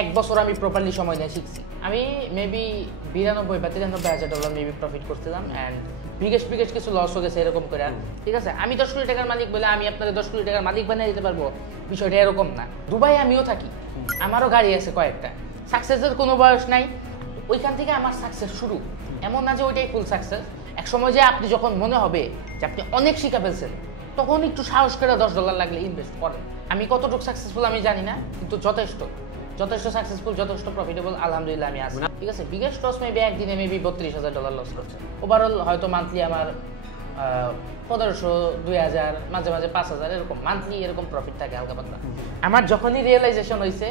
এক বছর আমি প্রপারলি সময় নিয়ে শিখছি। আমি মেবি 92 বা 93 হাজার ডলার মেবি প্রফিট করছিলাম অ্যান্ড বিগেস্ট কিছু লস হয়ে গেছে এরকম করে। ঠিক আছে, আমি 10 কোটি টাকার মালিক বলে আমি আপনাদের 10 কোটি টাকার মালিক বানিয়ে দিতে পারবো, বিষয়টা এরকম না। দুবাই আমিও থাকি, আমারও গাড়ি আছে কয়েকটা, সাকসেসের কোনো বয়স নাই, ওইখান থেকে আমার সাকসেস শুরু। এমন না যে ওইটাই ফুল সাকসেস। এক সময় যে আপনি যখন মনে হবে যে আপনি অনেক শিখা ফেলছেন, তখন একটু সাহস করে $10 লাগলে ইনভেস্ট করেন। আমি কতটুকু সাকসেসফুল আমি জানি না, কিন্তু যথেষ্ট সাকসেসফুল, যথেষ্ট প্রফিটেবল আলহামদুলিল্লাহ আমি আছি। ঠিক আছে, বিগেস্ট লস মেবি একদিনে মেবি $32,000 লস করছে। ওভারঅল হয়তো মান্থলি আমার 1500, 2000, মাঝে 5000 এরকম মান্থলি এরকম প্রফিট থাকে হালকা পাতলা। আমার যখনই রিয়েলাইজেশন হয়েছে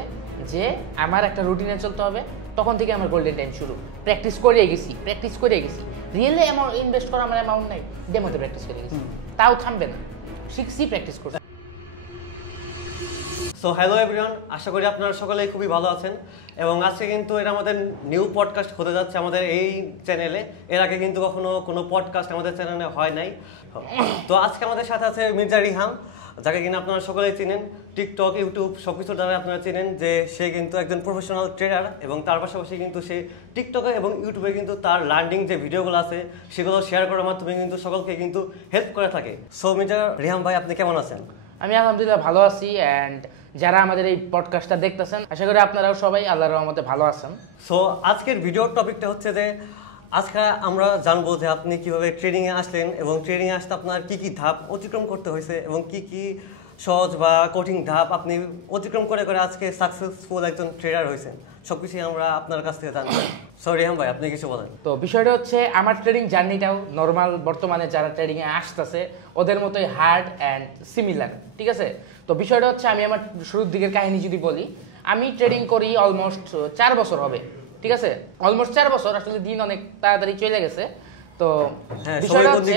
যে আমার একটা রুটিনে চলতে হবে, তখন থেকে আমার গোল্ডেন টাইম শুরু। প্র্যাকটিস করে গেছি। রিয়েলি অ্যামাউন্ট ইনভেস্ট করা আমার অ্যামাউন্ট নাই, ডেমোতে প্র্যাকটিস করে গেছি, তাও থামবে না, শিখছি, প্র্যাকটিস করছি। সো হ্যালো এভরিওয়ান, আশা করি আপনারা সকলেই খুবই ভালো আছেন। এবং আজকে কিন্তু এটা আমাদের নিউ পডকাস্ট হতে যাচ্ছে আমাদের এই চ্যানেলে। এর আগে কিন্তু কখনো কোনো পডকাস্ট আমাদের চ্যানেলে হয় নাই। তো আজকে আমাদের সাথে আছে মির্জা রিহান, যাকে কিনা আপনারা সকলেই চিনেন, টিকটক, ইউটিউব সব কিছুর দ্বারা আপনারা চিনেন যে সে কিন্তু একজন প্রফেশনাল ট্রেডার। এবং তার পাশাপাশি কিন্তু সে টিকটকে এবং ইউটিউবে কিন্তু তার লার্নিং যে ভিডিওগুলো আছে সেগুলো শেয়ার করার মাধ্যমে কিন্তু সকলকে কিন্তু হেল্প করে থাকে। সো মির্জা রিহান ভাই, আপনি কেমন আছেন? আমি আলহামদুলিল্লাহ ভালো আছি, অ্যান্ড যারা আমাদের এই পডকাস্টটা দেখতেছেন আশা করি আপনারাও সবাই আল্লাহর রহমতে ভালো আছেন। সো আজকের ভিডিওর টপিকটা হচ্ছে যে আজকে আমরা জানবো যে আপনি কিভাবে ট্রেডিংয়ে আসলেন এবং ট্রেডিংয়ে আসতে আপনার কি কি ধাপ অতিক্রম করতে হয়েছে এবং কি সহজ বা কঠিন ধাপ আপনি অতিক্রম করে আজকে সাকসেসফুল একজন ট্রেডার হয়েছেন, সবকিছুই আমরা আপনার কাছ থেকে জানবো। সো রিহান ভাই, আপনি কিছু বলেন। তো বিষয়টা হচ্ছে আমার ট্রেডিং জার্নিটাও নর্মাল বর্তমানে যারা ট্রেডিংয়ে আসতেছে ওদের মতোই হার্ড অ্যান্ড সিমিলার। ঠিক আছে, তো বিষয়টা হচ্ছে আমি আমার শুরুর দিকের কাহিনী যদি বলি, আমি ট্রেডিং করি অলমোস্ট 4 বছর হবে। ঠিক আছে, অলমোস্ট 4 বছর, আসলে দিন অনেক তাড়াতাড়ি চলে গেছে। তো বিষয়টা হচ্ছে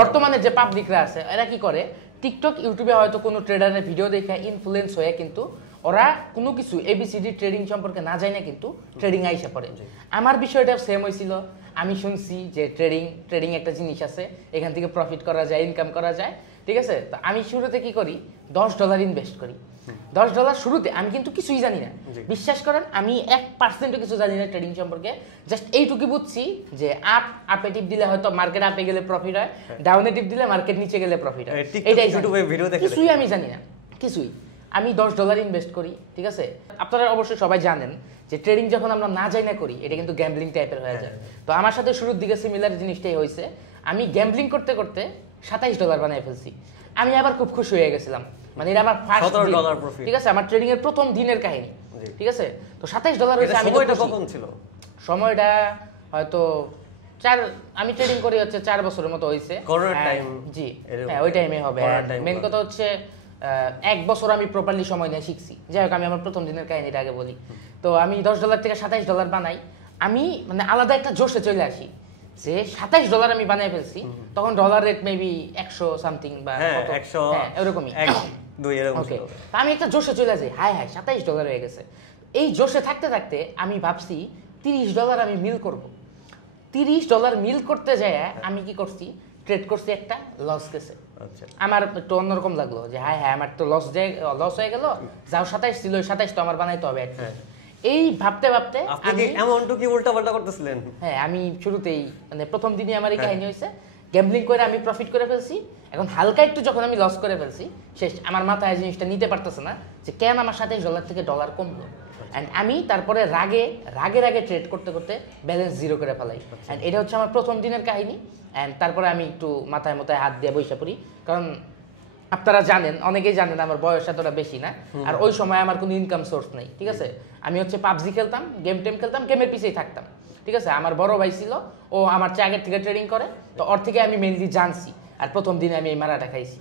বর্তমানে যে পাবলিকরা আছে এরা কি করে, টিকটক, ইউটিউবে হয়তো কোনো ট্রেডারের ভিডিও দেখে ইনফ্লুয়েন্স হয়ে কিন্তু ওরা কোনো কিছু এবিসিডি ট্রেডিং সম্পর্কে না যায় না, কিন্তু ট্রেডিং আইসা পড়ে। আমার বিষয়টা সেম হয়েছিল। আমি শুনছি যে ট্রেডিং একটা জিনিস আছে, এখান থেকে প্রফিট করা যায়, ইনকাম করা যায়। ঠিক আছে, তো আমি শুরুতে কি করি, $10 ইনভেস্ট করি। $10 শুরুতে আমি কিন্তু কিছুই জানি না, বিশ্বাস করেন আমি 1% কিছু জানি না ট্রেডিং সম্পর্কে। জাস্ট এইটুকু বুঝছি যে আপে টিপ দিলে হয়তো মার্কেট আপে গেলে প্রফিট হয়, ডাউনে টিপ দিলে মার্কেট নিচে গেলে প্রফিট হয়, এটাই কিছুই আমি জানি না, কিছুই। আমি $10 ইনভেস্ট করি। ঠিক আছে, আপনারা অবশ্যই সবাই জানেন যে ট্রেডিং যখন আমরা না যাই না করি এটা কিন্তু গ্যাম্বলিং টাইপের হয়ে যায়। তো আমার সাথে শুরুর দিকে সিমিলার জিনিসটাই হয়েছে। আমি গ্যাম্বলিং করতে $27 বানিয়ে ফেলছি। আমি আবার খুব খুশি হয়ে গেছিলাম, মানে এটা আমার ফার্স্ট $17 প্রফিট। ঠিক আছে, আমার ট্রেডিং এর প্রথম দিনের কাহিনী। ঠিক আছে, তো $27 হয়েছে। সময়টা কখন ছিল? সময়টা হয়তো আমি ট্রেডিং করি হচ্ছে 4 বছরের মতো হয়েছে। করোনার টাইম? জি হ্যাঁ, ওই টাইমে হবে। মেন কথা হচ্ছে 1 বছর আমি প্রপারলি সময় নিয়ে শিখছি। যাই হোক, আমি আমার প্রথম দিনের কাহিনীটা আগে বলি। তো আমি $10 থেকে $27 বানাই। আমি মানে আলাদা একটা জোশে চলে আসি যে $27 আমি বানিয়ে ফেলছি। তখন ডলার রেট মেবি 100 সামথিং বা এরকমই। আমি একটা জোশে চলে যাই, হাই $27 হয়ে গেছে। এই জোশে থাকতে থাকতে আমি ভাবছি $30 আমি মিল করব। $30 মিল করতে যায় আমি কি করছি, ট্রেড করছি, একটা লস গেছে। আমার একটু অন্যরকম লাগলো যে হাই আমার তো লস হয়ে গেল, যাও 27 ছিল, 27 তো আমার বানাইতে হবে। এই ভাবতে আপনি অ্যামাউন্টও কি উল্টাপাল্টা করতেছিলেন? হ্যাঁ, আমি শুরুতেই মানে প্রথম দিনই আমার এই কাহিনী হয়েছে। গ্যাম্বলিং করে আমি প্রফিট করে ফেলছি। এখন হালকা একটু যখন আমি লস করে ফেলছি, শেষ আমার মাথায় জিনিসটা নিতে পারতেছে না যে কেন আমার $27 থেকে ডলার কমলো। অ্যান্ড আমি তারপরে রাগে ট্রেড করতে ব্যালেন্স জিরো করে ফেলাই। অ্যান্ড এটা হচ্ছে আমার প্রথম দিনের কাহিনী। অ্যান্ড তারপরে আমি একটু মাথায় হাত দিয়ে বসে পড়ি, কারণ আপনারা জানেন, অনেকেই জানেন আমার বয়স এতটা বেশি না, আর ওই সময় আমার কোনো ইনকাম সোর্স নেই। ঠিক আছে, আমি হচ্ছে পাবজি খেলতাম, গেম খেলতাম, গেমের পিছেই থাকতাম। ঠিক আছে, আমার বড় ভাই ছিল, ও আমার চেয়ে আগের থেকে ট্রেডিং করে, তো ওর থেকে আমি মেনলি জানছি। আর প্রথম দিনে আমি এই মারাটা খাইছি।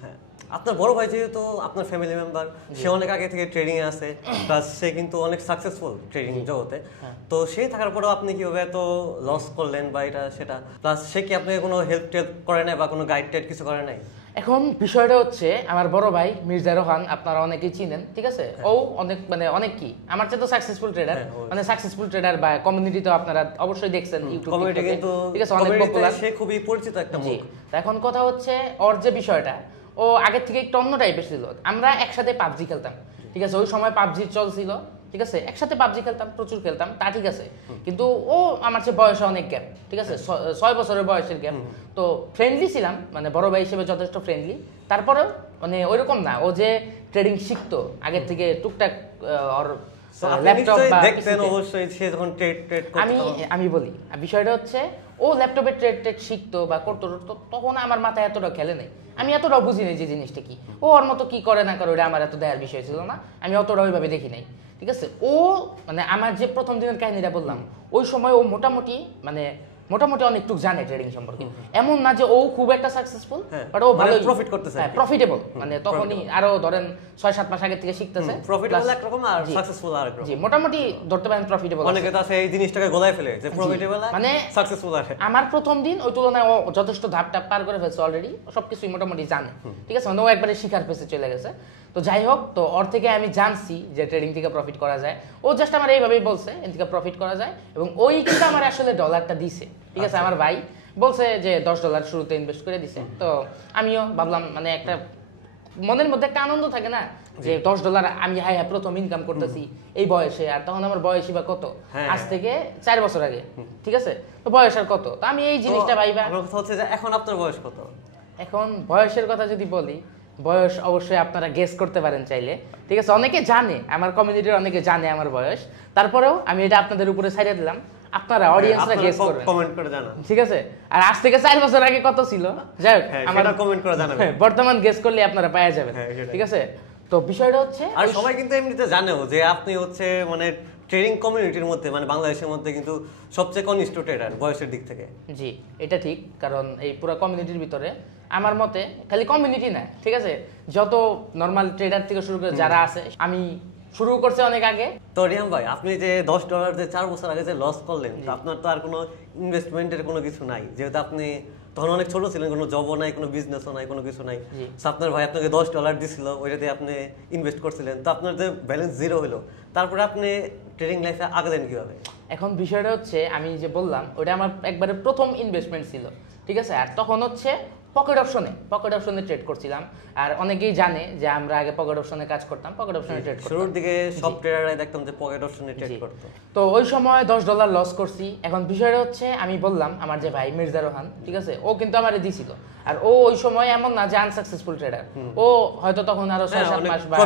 আপনার বড় ভাই যেহেতু আপনার ফ্যামিলি মেম্বার, সে অনেক আগে থেকে ট্রেডিং এ আছে, প্লাস সে কিন্তু অনেক সাকসেসফুল ট্রেডিং জগতে। তো সে থাকার পরেও আপনি কিভাবে এত লস করলেন বা এটা সেটা, প্লাস সে কি আপনাকে কোনো হেল্প করে নাই বা কোনো গাইড কিছু করে নাই? এখন বিষয়টা হচ্ছে আমার বড় ভাই মির্জা রোহান, আপনারা অনেকেই চিনেন। ঠিক আছে, ও অনেক কি আমার চেয়ে তো সাকসেসফুল ট্রেডার, মানে সাকসেসফুল ট্রেডার বা কমিউনিটি তো আপনারা অবশ্যই দেখছেন, ইউটিউব কমিউনিটি কিন্তু ঠিক আছে অনেক পপুলার, সে খুবই পরিচিত একটা মুখ। এখন কথা হচ্ছে ওর যে বিষয়টা, ও আগের থেকে একটু অন্য টাইপের ছিল। আমরা একসাথে পাবজি খেলতাম। ঠিক আছে, ওই সময় পাবজি চলছিল, ঠিক আছে, একসাথে পাবজি খেলতাম, প্রচুর খেলতাম, তা ঠিক আছে, কিন্তু ও আমার চেয়ে বয়সে অনেক গ্যাপ, ঠিক আছে, 6 বছরের বয়সের গ্যাপ। তো ফ্রেন্ডলি ছিলাম, মানে বড় ভাই হিসেবে যথেষ্ট ফ্রেন্ডলি, তারপরেও মানে ওইরকম না, ও যে ট্রেডিং শিখতো আগের থেকে টুকটাক ওর ল্যাপটপ বা দেখতেন অবশ্যই সে যখন ট্রেড আমি আমি বলি বিষয়টা হচ্ছে ও ল্যাপটপে ট্রেড শিখতো বা করতো, তখন আমার মাথায় এতটা খেলে নেই, আমি এতটাও বুঝি নাই যে জিনিসটা কি, ও ওর মতো কি করে না করে ওটা আমার এত দেখার বিষয় ছিল না, আমি অতটা ওইভাবে দেখি নাই, ঠিক আছে। ও মানে আমার যে প্রথম দিনের কাহিনীটা বললাম, ওই সময় ও মোটামুটি অনেকটুকু জানে ট্রেডিং সম্পর্কে, এমন না যে ও খুব একটা সাকসেসফুল, বাট ও ভালো প্রফিট করতেছে, প্রফিটেবল, মানে তখনই আরো ধরেন 6-7 মাস আগে থেকে শিখতেছে, প্রফিটেবল একরকম আর সাকসেসফুল আরেকরকম। জি, মোটামুটি ধরতে পারেন প্রফিটেবল। অনেকে তো আছে এই জিনিসটাকে গলায় ফেলে যে প্রফিটেবল মানে সাকসেসফুল আছে। আমার প্রথম দিন ওই তুলনায় ও যথেষ্ট ধাপ পার করে ফেলছে অলরেডি, সবকিছুই মোটামুটি জানে, ঠিক আছে, মানে ও একবারে শিখার পেছে চলে গেছে। তো যাই হোক, তো ওর থেকে আমি জানছি যে ট্রেডিং থেকে প্রফিট করা যায়, ও জাস্ট আমার এইভাবেই বলছে এর থেকে প্রফিট করা যায়, এবং ওই কিন্তু আমার আসলে ডলারটা দিছে, ঠিক আছে, আমার ভাই বলছে যে $10 শুরুতে ইনভেস্ট করে দিছে। তো আমিও ভাবলাম, মানে একটা মনের মধ্যে একটা আনন্দ থাকে না যে $10 আমি প্রথম ইনকাম করতেছি এই বয়সে, আর তখন আমার বয়সই বা কত, আজ থেকে 4 বছর আগে, ঠিক আছে, তো বয়স আর কত, তো আমি এই জিনিসটা ভাইবা। হচ্ছে যে এখন আপনার বয়স কত? এখন বয়সের কথা যদি বলি, বয়স অবশ্যই আপনারা গেস করতে পারেন চাইলে, ঠিক আছে, অনেকে জানে, আমার কমিউনিটির অনেকে জানে আমার বয়স, তারপরেও আমি এটা আপনাদের উপরে ছাইড়ে দিলাম, আপনারা অডিয়েন্সরা গেস করবেন, কমেন্ট করে জানান, ঠিক আছে। আর আজ থেকে 4 বছর আগে কত ছিল, যাই হোক আমাদের কমেন্ট করে জানাবেন, বর্তমান গেস করলে আপনারা পেয়ে যাবেন, ঠিক আছে। তো বিষয়টা হচ্ছে, আর সবাই কিন্তু এমনিতে জানেও যে আপনি হচ্ছে মানে ট্রেডিং কমিউনিটির মধ্যে, মানে বাংলাদেশের মধ্যে কিন্তু সবচেয়ে কনিষ্ঠ ট্রেডার বয়সের দিক থেকে। জি, এটা ঠিক, কারণ এই পুরো কমিউনিটির ভিতরে আমার মতে, খালি কমিউনিটি না, ঠিক আছে, যত নরমাল ট্রেডার থেকে শুরু করে যারা আছে, আমি শুরু করছে অনেক আগে। তো রিয়াম ভাই, আপনি যে $10 যে 4 বছর আগে যে লস করলেন, আপনার তো আর কোনো ইনভেস্টমেন্টের কোনো কিছু নাই, যেহেতু আপনি তখন অনেক ছোট ছিলেন, কোনো জবও নাই, কোনো বিজনেসও নাই, কোনো কিছু নাই, আপনার ভাই আপনাকে $10 দিছিল, ওইটাতে আপনি ইনভেস্ট করছিলেন, তো আপনার যে ব্যালেন্স জিরো হলো, তারপরে আপনি ট্রেডিং লাইফে আগলেন কিভাবে? এখন বিষয়টা হচ্ছে, আমি যে বললাম ওটা আমার একবারে প্রথম ইনভেস্টমেন্ট ছিল, ঠিক আছে, আর তখন হচ্ছে পকেট অপশনে ট্রেড করছিলাম, আর অনেকেই জানে যে আমরা আগে পকেট অপশনে কাজ করতাম, পকেট অপশনে ট্রেড করতাম, শুরুর দিকে সব ট্রেডাররাই দেখতাম যে পকেট অপশনে ট্রেড করতো। তো ওই সময় $10 লস করছি। এখন বিষয়টা হচ্ছে, আমি বললাম আমার যে ভাই মির্জা রোহান, ঠিক আছে, ও কিন্তু আমারে দিছিল, আর ও ওই সময় এমন না যে আনসাকসেসফুল ট্রেডার, ও হয়তো তখন আরো 6-7 মাস বা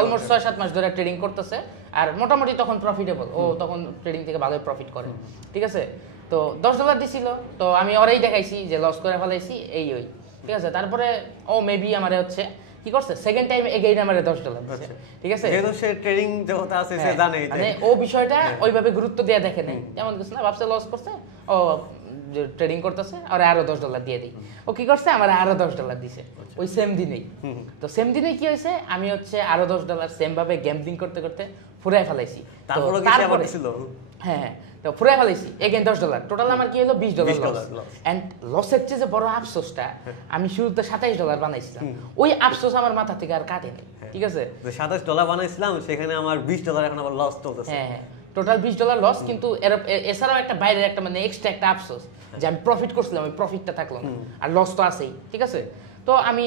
অলমোস্ট 6-7 মাস ধরে ট্রেডিং করতেছে, আর মোটামুটি তখন প্রফিটেবল, ও তখন ট্রেডিং থেকে ভালোই প্রফিট করে, ঠিক আছে। তো $10 দিছিল, তো আমি ওরাই দেখাইছি যে লস করে ফেলাইছি এই ওই, ঠিক আছে। তারপরে ও মেবি আমারে হচ্ছে কি করছে, সেকেন্ড টাইম এগেইন আমারে $10 দিছে, ঠিক আছে, যেহেতু সে ট্রেডিং জগতে আছে, সে জানে, মানে ও বিষয়টা ওইভাবে গুরুত্ব দিয়ে দেখে নাই, তেমন কিছু না, ভাবছে লস করছে, ও ট্রেডিং করতেছে, আর আরো $10 দিয়ে দিই, ও কি করছে, আমার আরো $10 দিছে ওই সেম দিনেই। তো সেম দিনে কি হয়েছে, আমি হচ্ছে আরো $10 সেম ভাবে গ্যাম্বলিং করতে করতে ফুরাই ফেলাইছি। তারপরে হ্যাঁ, তো ফুরাই ফেলাইছি এগেইন $10, টোটাল আমার কি হলো $20 লস। এন্ড লসের চেয়ে যে বড় আফসোসটা, আমি শুরুতে $27 বানাইছিলাম, ওই আফসোস আমার মাথা থেকে আর কাটেনি, ঠিক আছে, $27 বানাইছিলাম, সেখানে আমার $20 এখন আবার লস চলতেছে। হ্যাঁ, টোটাল $20 লস, কিন্তু এছাড়াও একটা বাইরের একটা মানে এক্সট্রা একটা আফসোস যে আমি প্রফিট করছিলাম, ওই প্রফিটটা থাকলো না, আর লস তো আছেই, ঠিক আছে। তো আমি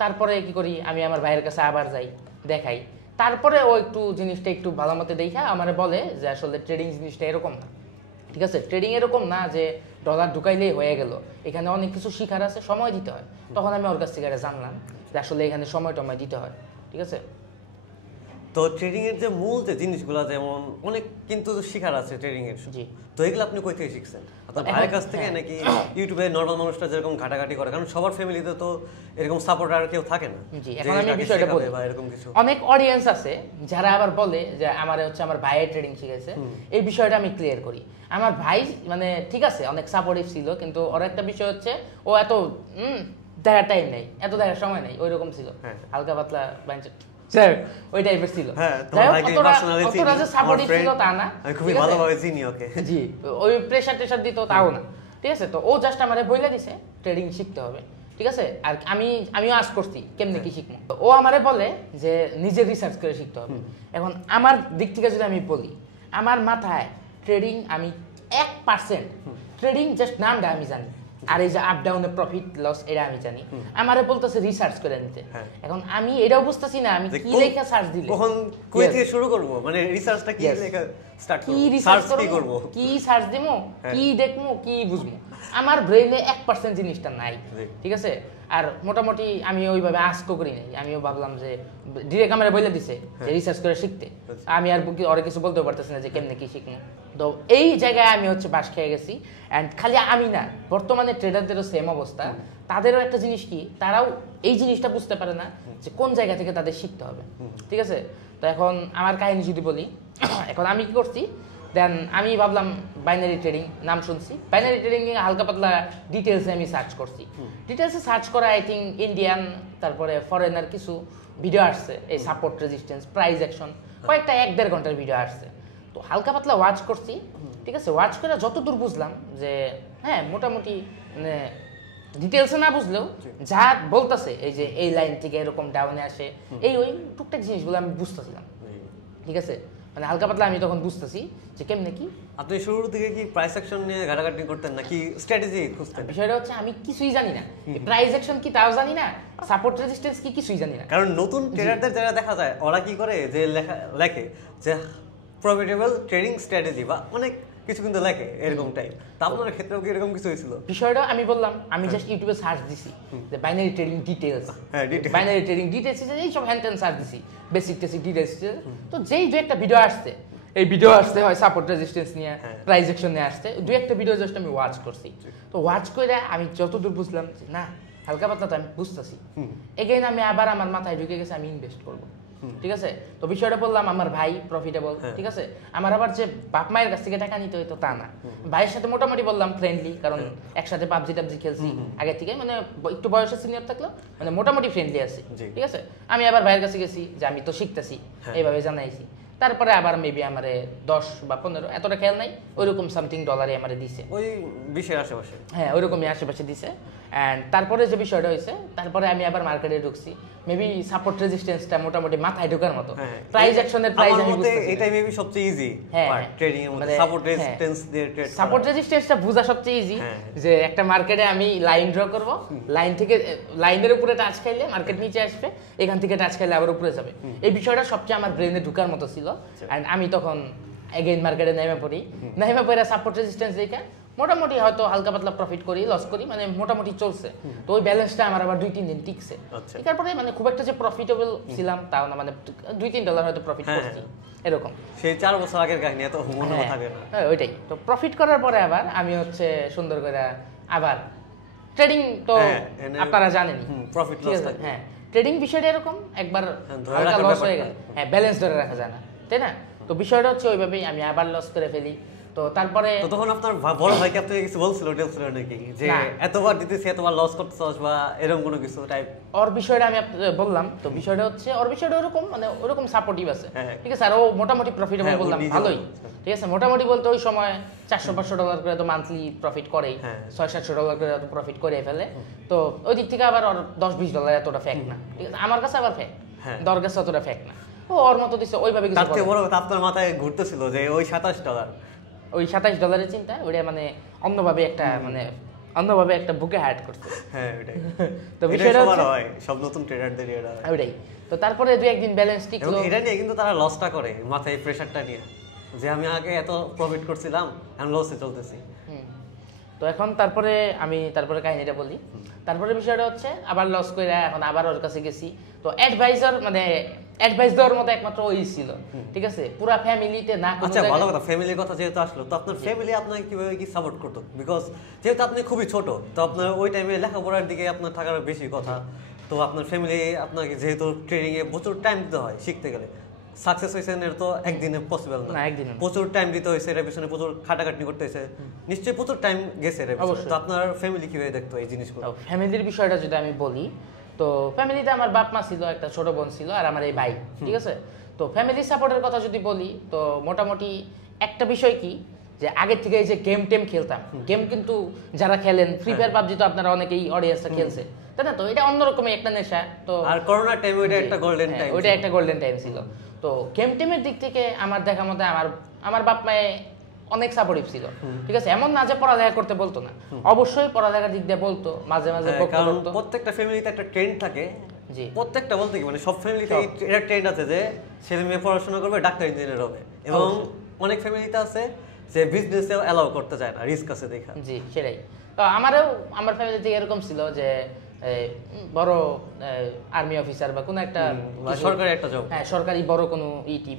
তারপরে কি করি, আমি আমার ভাইয়ের কাছে আবার যাই, দেখাই, তারপরে ও একটু জিনিসটা একটু ভালো মতো দেখা আমার বলে যে আসলে ট্রেডিং জিনিসটা এরকম না, ঠিক আছে, ট্রেডিং এরকম না যে ডলার ঢুকাইলেই হয়ে গেল, এখানে অনেক কিছু শিখার আছে, সময় দিতে হয়। তখন আমি ওর কাছ থেকে জানলাম যে আসলে এখানে সময় টময় দিতে হয়, ঠিক আছে। তো ট্রেডিং এর যে মূল যে জিনিসগুলো, যেমন অনেক কিন্তু শিখার আছে ট্রেডিং এর, তো এগুলো আপনি কই থেকে শিখছেন? আপনার ভাইয়ের কাছ থেকে নাকি ইউটিউবে নরমাল মানুষরা যেরকম ঘাটাঘাটি করে, কারণ সবার ফ্যামিলিতে তো এরকম সাপোর্টার কেউ থাকে না। জি, এখন আমি বিষয়টা বলি, এরকম কিছু অনেক অডিয়েন্স আছে যারা আবার বলে যে আমার হচ্ছে আমার ভাইয়ের ট্রেডিং শিখেছে, এই বিষয়টা আমি ক্লিয়ার করি। আমার ভাই মানে ঠিক আছে অনেক সাপোর্টিভ ছিল, কিন্তু ওর একটা বিষয় হচ্ছে ও এত দেখার টাইম নেই, এত দেখার সময় নেই, ওইরকম ছিল, হালকা পাতলা ওই টাইপের ছিল। জি, ওই প্রেসার টেসার দিত তাও না, ঠিক আছে। তো ও জাস্ট আমারে বইলা দিছে ট্রেডিং শিখতে হবে, ঠিক আছে, আর আমিও আজ করছি কেমনে কি শিখবো। ও আমারে বলে যে নিজে রিসার্চ করে শিখতে হবে। এখন আমার দিক থেকে যদি আমি বলি, আমার মাথায় ট্রেডিং আমি 1% ট্রেডিং জাস্ট নামটা আমি জানি, আর এই যে আপ ডাউনে প্রফিট লস এটা আমি জানি। আমারে বলতেছে রিসার্চ করে নিতে, হ্যাঁ। এখন আমি এটাও বুঝতেছি না আমি কি লেখা সার্চ দিলে কখন কই থেকে শুরু করব, মানে রিসার্চটা কি লেখা স্টার্ট করব, কি সার্চ রিসার্চ কি করব, কি সার্চ দিমু, কি দেখমু, কি বুঝমু, আমার ব্রেইনে 1% জিনিসটা নাই। ঠিক আছে, আর মোটামুটি আমি ওইভাবে আস্কও করি নাই, আমিও ভাবলাম যে ডিরেক্ট আমার বলে দিছে যে রিসার্চ করে শিখতে, আমি আর ওরে কিছু বলতে পারতেছি না যে কেমনে কি শিখবো। তো এই জায়গায় আমি হচ্ছে বাস খেয়ে গেছি। অ্যান্ড খালি আমি না, বর্তমানে ট্রেডারদেরও সেম অবস্থা, তাদেরও একটা জিনিস কি, তারাও এই জিনিসটা বুঝতে পারে না যে কোন জায়গা থেকে তাদের শিখতে হবে। ঠিক আছে, তো এখন আমার কাহিনী যদি বলি, এখন আমি কি করছি, দেন আমি ভাবলাম বাইনারি ট্রেডিং নাম শুনছি, বাইনারি ট্রেডিং হালকা পাতলা ডিটেলসে আমি সার্চ করছি। ডিটেলসে সার্চ করা আই থিঙ্ক ইন্ডিয়ান, তারপরে ফরেনার কিছু ভিডিও আসছে, এই সাপোর্ট রেজিস্ট্যান্স প্রাইস অ্যাকশন, কয়েকটা 1-1.5 ঘন্টার ভিডিও আসছে। তো হালকা পাতলা ওয়াচ করছি। ঠিক আছে, ওয়াচ করে যতদূর বুঝলাম যে হ্যাঁ মোটামুটি মানে ডিটেলসে না বুঝলেও যা বলতেছে, এই যে এই লাইন থেকে এরকম ডাউনে আসে, এই ওই টুকটাক জিনিসগুলো আমি বুঝতেছিলাম। ঠিক আছে, মানে হালকা পাতলা আমি তখন বুঝতেছি যে কেমনে কি। আপনি শুরুর দিকে কি প্রাইস অ্যাকশন নিয়ে ঘাটাঘাটি করতেন নাকি স্ট্র্যাটেজি খুঁজতেন? বিষয়টা হচ্ছে আমি কিছুই জানি না, প্রাইস অ্যাকশন কি তাও জানি না, সাপোর্ট রেজিস্ট্যান্স কি কিছুই জানি না। কারণ নতুন ট্রেডারদের যারা দেখা যায় ওরা কি করে যে লেখে যে প্রফিটেবল ট্রেডিং স্ট্র্যাটেজি বা অনেক কিছু কিন্তু লেখে এরকম টাইপ। তা আপনার ক্ষেত্রেও কি এরকম কিছু হয়েছিল? বিষয়টা আমি বললাম, আমি জাস্ট ইউটিউবে সার্চ দিছি যে binary trading details, binary trading details এই সব হ্যান্ড সার্চ দিছি, বেসিক ডিটেইলস। তো যেই দু একটা ভিডিও আসছে, এই ভিডিও আসছে হয় সাপোর্ট রেজিস্ট্যান্স নিয়ে, প্রাইস অ্যাকশন নিয়ে আসছে, দু একটা ভিডিও জাস্ট আমি ওয়াচ করছি। তো ওয়াচ করে আমি যতদূর বুঝলাম যে না হালকা পাতলা তো আমি বুঝতেছি, এগেইন আমি আবার আমার মাথায় ঢুকে গেছে আমি ইনভেস্ট করবো। ঠিক আছে, তো বিষয়টা বললাম আমার ভাই প্রফিটেবল। ঠিক আছে, আমার আবার যে বাপ মায়ের কাছ থেকে টাকা নিতে হইতো তা না, ভাইয়ের সাথে মোটামুটি বললাম ফ্রেন্ডলি, কারণ একসাথে পাবজি টাবজি খেলছি আগে থেকে, মানে একটু বয়সে সিনিয়র থাকলো, মানে মোটামুটি ফ্রেন্ডলি আছে। ঠিক আছে, আমি আবার ভাইয়ের কাছে গেছি যে আমি তো শিখতেছি, এইভাবে জানাইছি। তারপরে আবার মেবি আমারে 10 বা 15 এতটা খেয়াল নাই, ওইরকম সামথিং ডলারে আমারে দিছে, ওই 20-এর আশেপাশে। হ্যাঁ ওইরকমই আশেপাশে দিছে। অ্যান্ড তারপরে যে বিষয়টা হয়েছে, তারপরে আমি আবার মার্কেটে ঢুকছি, মেবি সাপোর্ট রেজিস্ট্যান্সটা মোটামুটি মাথায় ঢোকার মতো, প্রাইস অ্যাকশনের প্রাইস আমি বুঝতেছি, এটাই মেবি সবচেয়ে ইজি পার্ট ট্রেডিং এর মধ্যে, সাপোর্ট রেজিস্ট্যান্স দিয়ে ট্রেড করা। সাপোর্ট রেজিস্ট্যান্সটা বোঝা সবচেয়ে ইজি, যে একটা মার্কেটে আমি লাইন ড্র করব, লাইন থেকে লাইনের উপরে টাচ খাইলে মার্কেট নিচে আসবে, এখান থেকে টাচ খাইলে আবার উপরে যাবে। এই বিষয়টা সবচেয়ে আমার ব্রেনে ঢোকার মতো ছিল। এন্ড আমি তখন এগেইন মার্কেটে নেমে পড়ি, সাপোর্ট রেজিস্ট্যান্স দেখে মোটামুটি হয়তো হালকা পাতলা প্রফিট করি, লস করি, মানে মোটামুটি চলছে। তো ওই ব্যালেন্সটা আমার আবার 2-3 দিন টিকছে। তারপরে মানে খুব একটা যে প্রফিটেবল ছিলাম তাও না, মানে $2-3 হয়তো প্রফিট করছি এরকম। সেই 4 বছর আগের কাহিনী, এত মনে থাকে না। হ্যাঁ ওইটাই। তো প্রফিট করার পরে আবার আমি হচ্ছে সুন্দর করে আবার ট্রেডিং, তো আপনারা জানেনই প্রফিট লস থাকে। হ্যাঁ ট্রেডিং বিষয়টা এরকম, একবার হালকা লস হয়ে গেল, হ্যাঁ ব্যালেন্স ধরে রাখা যায় না, তাই না? তো বিষয়টা হচ্ছে ওইভাবেই আমি আবার লস করে ফেলি। তো তারপরে তো তখন আপনার বড় ভাইকে আপনি কিছু বলছিল নাকি যে এতবার দিতেছি এতবার লস করতেছস বা এরকম কোনো কিছু টাইপ? ওর বিষয়টা আমি বললাম, তো বিষয়টা হচ্ছে ওর বিষয়টা ওরকম, মানে ওরকম সাপোর্টিভ আছে। ঠিক আছে, আর ও মোটামুটি প্রফিটেবল, বললাম ভালোই। ঠিক আছে, মোটামুটি বলতে ওই সময় $400-500 করে তো মান্থলি প্রফিট করেই, $600-700 করে তো প্রফিট করে ফেলে। তো ওই দিক থেকে আবার ওর $10-20 এতটা ফ্যাক না। ঠিক আছে, আমার কাছে আবার ফ্যাক, দর কাছে অতটা ফ্যাক না। ও ওর মতো দিচ্ছে ওইভাবে কিছু। তার থেকে বড় কথা আপনার মাথায় ঘুরতেছিল যে ওই $27, ওই $27 চিন্তা ওইটা মানে অন্যভাবে একটা, মানে অন্যভাবে একটা বুকে হার্ট করছে। হ্যাঁ ওইটাই। তো বিষয়টা হয় সব নতুন ট্রেডারদের এটা হয়। ওইটাই। তো তারপরে 2-1 দিন ব্যালেন্স টিকলো, এটা নিয়ে কিন্তু তারা লসটা করে মাথায়, প্রেসারটা নিয়ে যে আমি আগে এত প্রফিট করছিলাম এখন লসে চলতেছি। তো এখন তারপরে কাহিনীটা বলি। তারপরে বিষয়টা হচ্ছে আবার লস করে এখন আবার ওর কাছে গেছি। তো অ্যাডভাইজার, মানে অ্যাডভাইস দেওয়ার মতো একমাত্র ওই ছিল। ঠিক আছে, পুরা ফ্যামিলিতে না কোনো। আচ্ছা ভালো কথা, ফ্যামিলির কথা যেহেতু আসলো, তো আপনার ফ্যামিলি আপনাকে কিভাবে কি সাপোর্ট করতো? বিকজ যেহেতু আপনি খুবই ছোট, তো আপনার ওই টাইমে লেখাপড়ার দিকে আপনার থাকার বেশি কথা। তো আপনার ফ্যামিলি আপনাকে যেহেতু ট্রেডিং এ প্রচুর টাইম দিতে হয় শিখতে গেলে, সাকসেস হয়েছেন এর তো একদিনে পসিবল না, প্রচুর টাইম দিতে হয়েছে এর পিছনে, প্রচুর খাটাখাটনি করতে হয়েছে, নিশ্চয়ই প্রচুর টাইম গেছে এর পিছনে। তো আপনার ফ্যামিলি কিভাবে দেখতো এই জিনিসগুলো? ফ্যামিলির বিষয়টা যদি আমি বলি, তো ফ্যামিলিতে আমার বাপ মা ছিল, একটা ছোট বোন ছিল, আর আমার এই ভাই। ঠিক আছে, তো ফ্যামিলি সাপোর্টের কথা যদি বলি, তো মোটামুটি একটা বিষয় কি, যে আগের থেকে এই যে গেম টেম খেলতাম, গেম কিন্তু যারা খেলেন ফ্রি ফায়ার পাবজি, তো আপনারা অনেকেই অডিয়েন্সটা খেলছে, তাই না? তো এটা অন্যরকম একটা নেশা। তো আর করোনা টাইম ওইটা একটা গোল্ডেন টাইম, ওইটা একটা গোল্ডেন টাইম ছিল। তো গেম টেমের দিক থেকে আমার দেখা মতে আমার বাপ মায়ে অনেক সাপোর্টিভ ছিল, ঠিক আছে? এমন না যে পড়ালেখা করতে বলতো না, অবশ্যই পড়ালেখার দিক দিয়ে বলতো, মাঝে মাঝে বকতে কারণ বলতো। প্রত্যেকটা ফ্যামিলিতে একটা ট্রেন্ড থাকে, জি প্রত্যেকটা বলতে কি মানে সব ফ্যামিলিতে এটা ট্রেন্ড আছে যে ছেলে মেয়ে পড়াশোনা করবে, ডাক্তার ইঞ্জিনিয়ার হবে, এবং অনেক ফ্যামিলিতে আছে যে বিজনেসেও অ্যালাউ করতে চায় না, রিস্ক আছে দেখা। জি সেটাই। তো আমার ফ্যামিলিতে এরকম ছিল যে বড় আর্মি অফিসার বা কোনো একটা সরকারি একটা জব, হ্যাঁ সরকারি বড় কোনো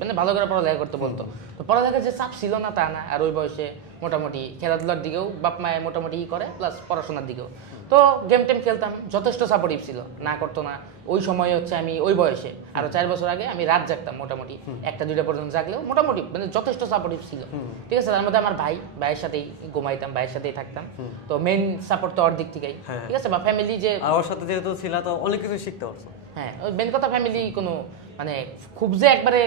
মানে ভালো করে পড়ালেখা করতে বলতো। তো পড়ালেখার যে চাপ ছিল না তা না, আর ওই বয়সে মোটামুটি খেলাধুলার দিকেও বাপ মায়ের মোটামুটি করে, প্লাস পড়াশোনার দিকেও। তো গেম টেম খেলতাম, যথেষ্ট সাপোর্টিভ ছিল, না করতো না। ওই সময় হচ্ছে আমি ওই বয়সে আরো 4 বছর আগে আমি রাত জাগতাম, মোটামুটি 1টা 2টা পর্যন্ত জাগলেও মোটামুটি মানে যথেষ্ট সাপোর্টিভ ছিল, ঠিক আছে? তার মধ্যে আমার ভাইয়ের সাথেই ঘুমাইতাম, ভাইয়ের সাথেই থাকতাম। তো মেইন সাপোর্ট তো ওর দিক থেকেই, ঠিক আছে? বা ফ্যামিলি যে আমার সাথে যেহেতু ছিল তো অনেক কিছু শিখতে পারছো। হ্যাঁ ওই মেন কথা ফ্যামিলি কোনো মানে খুব যে একবারে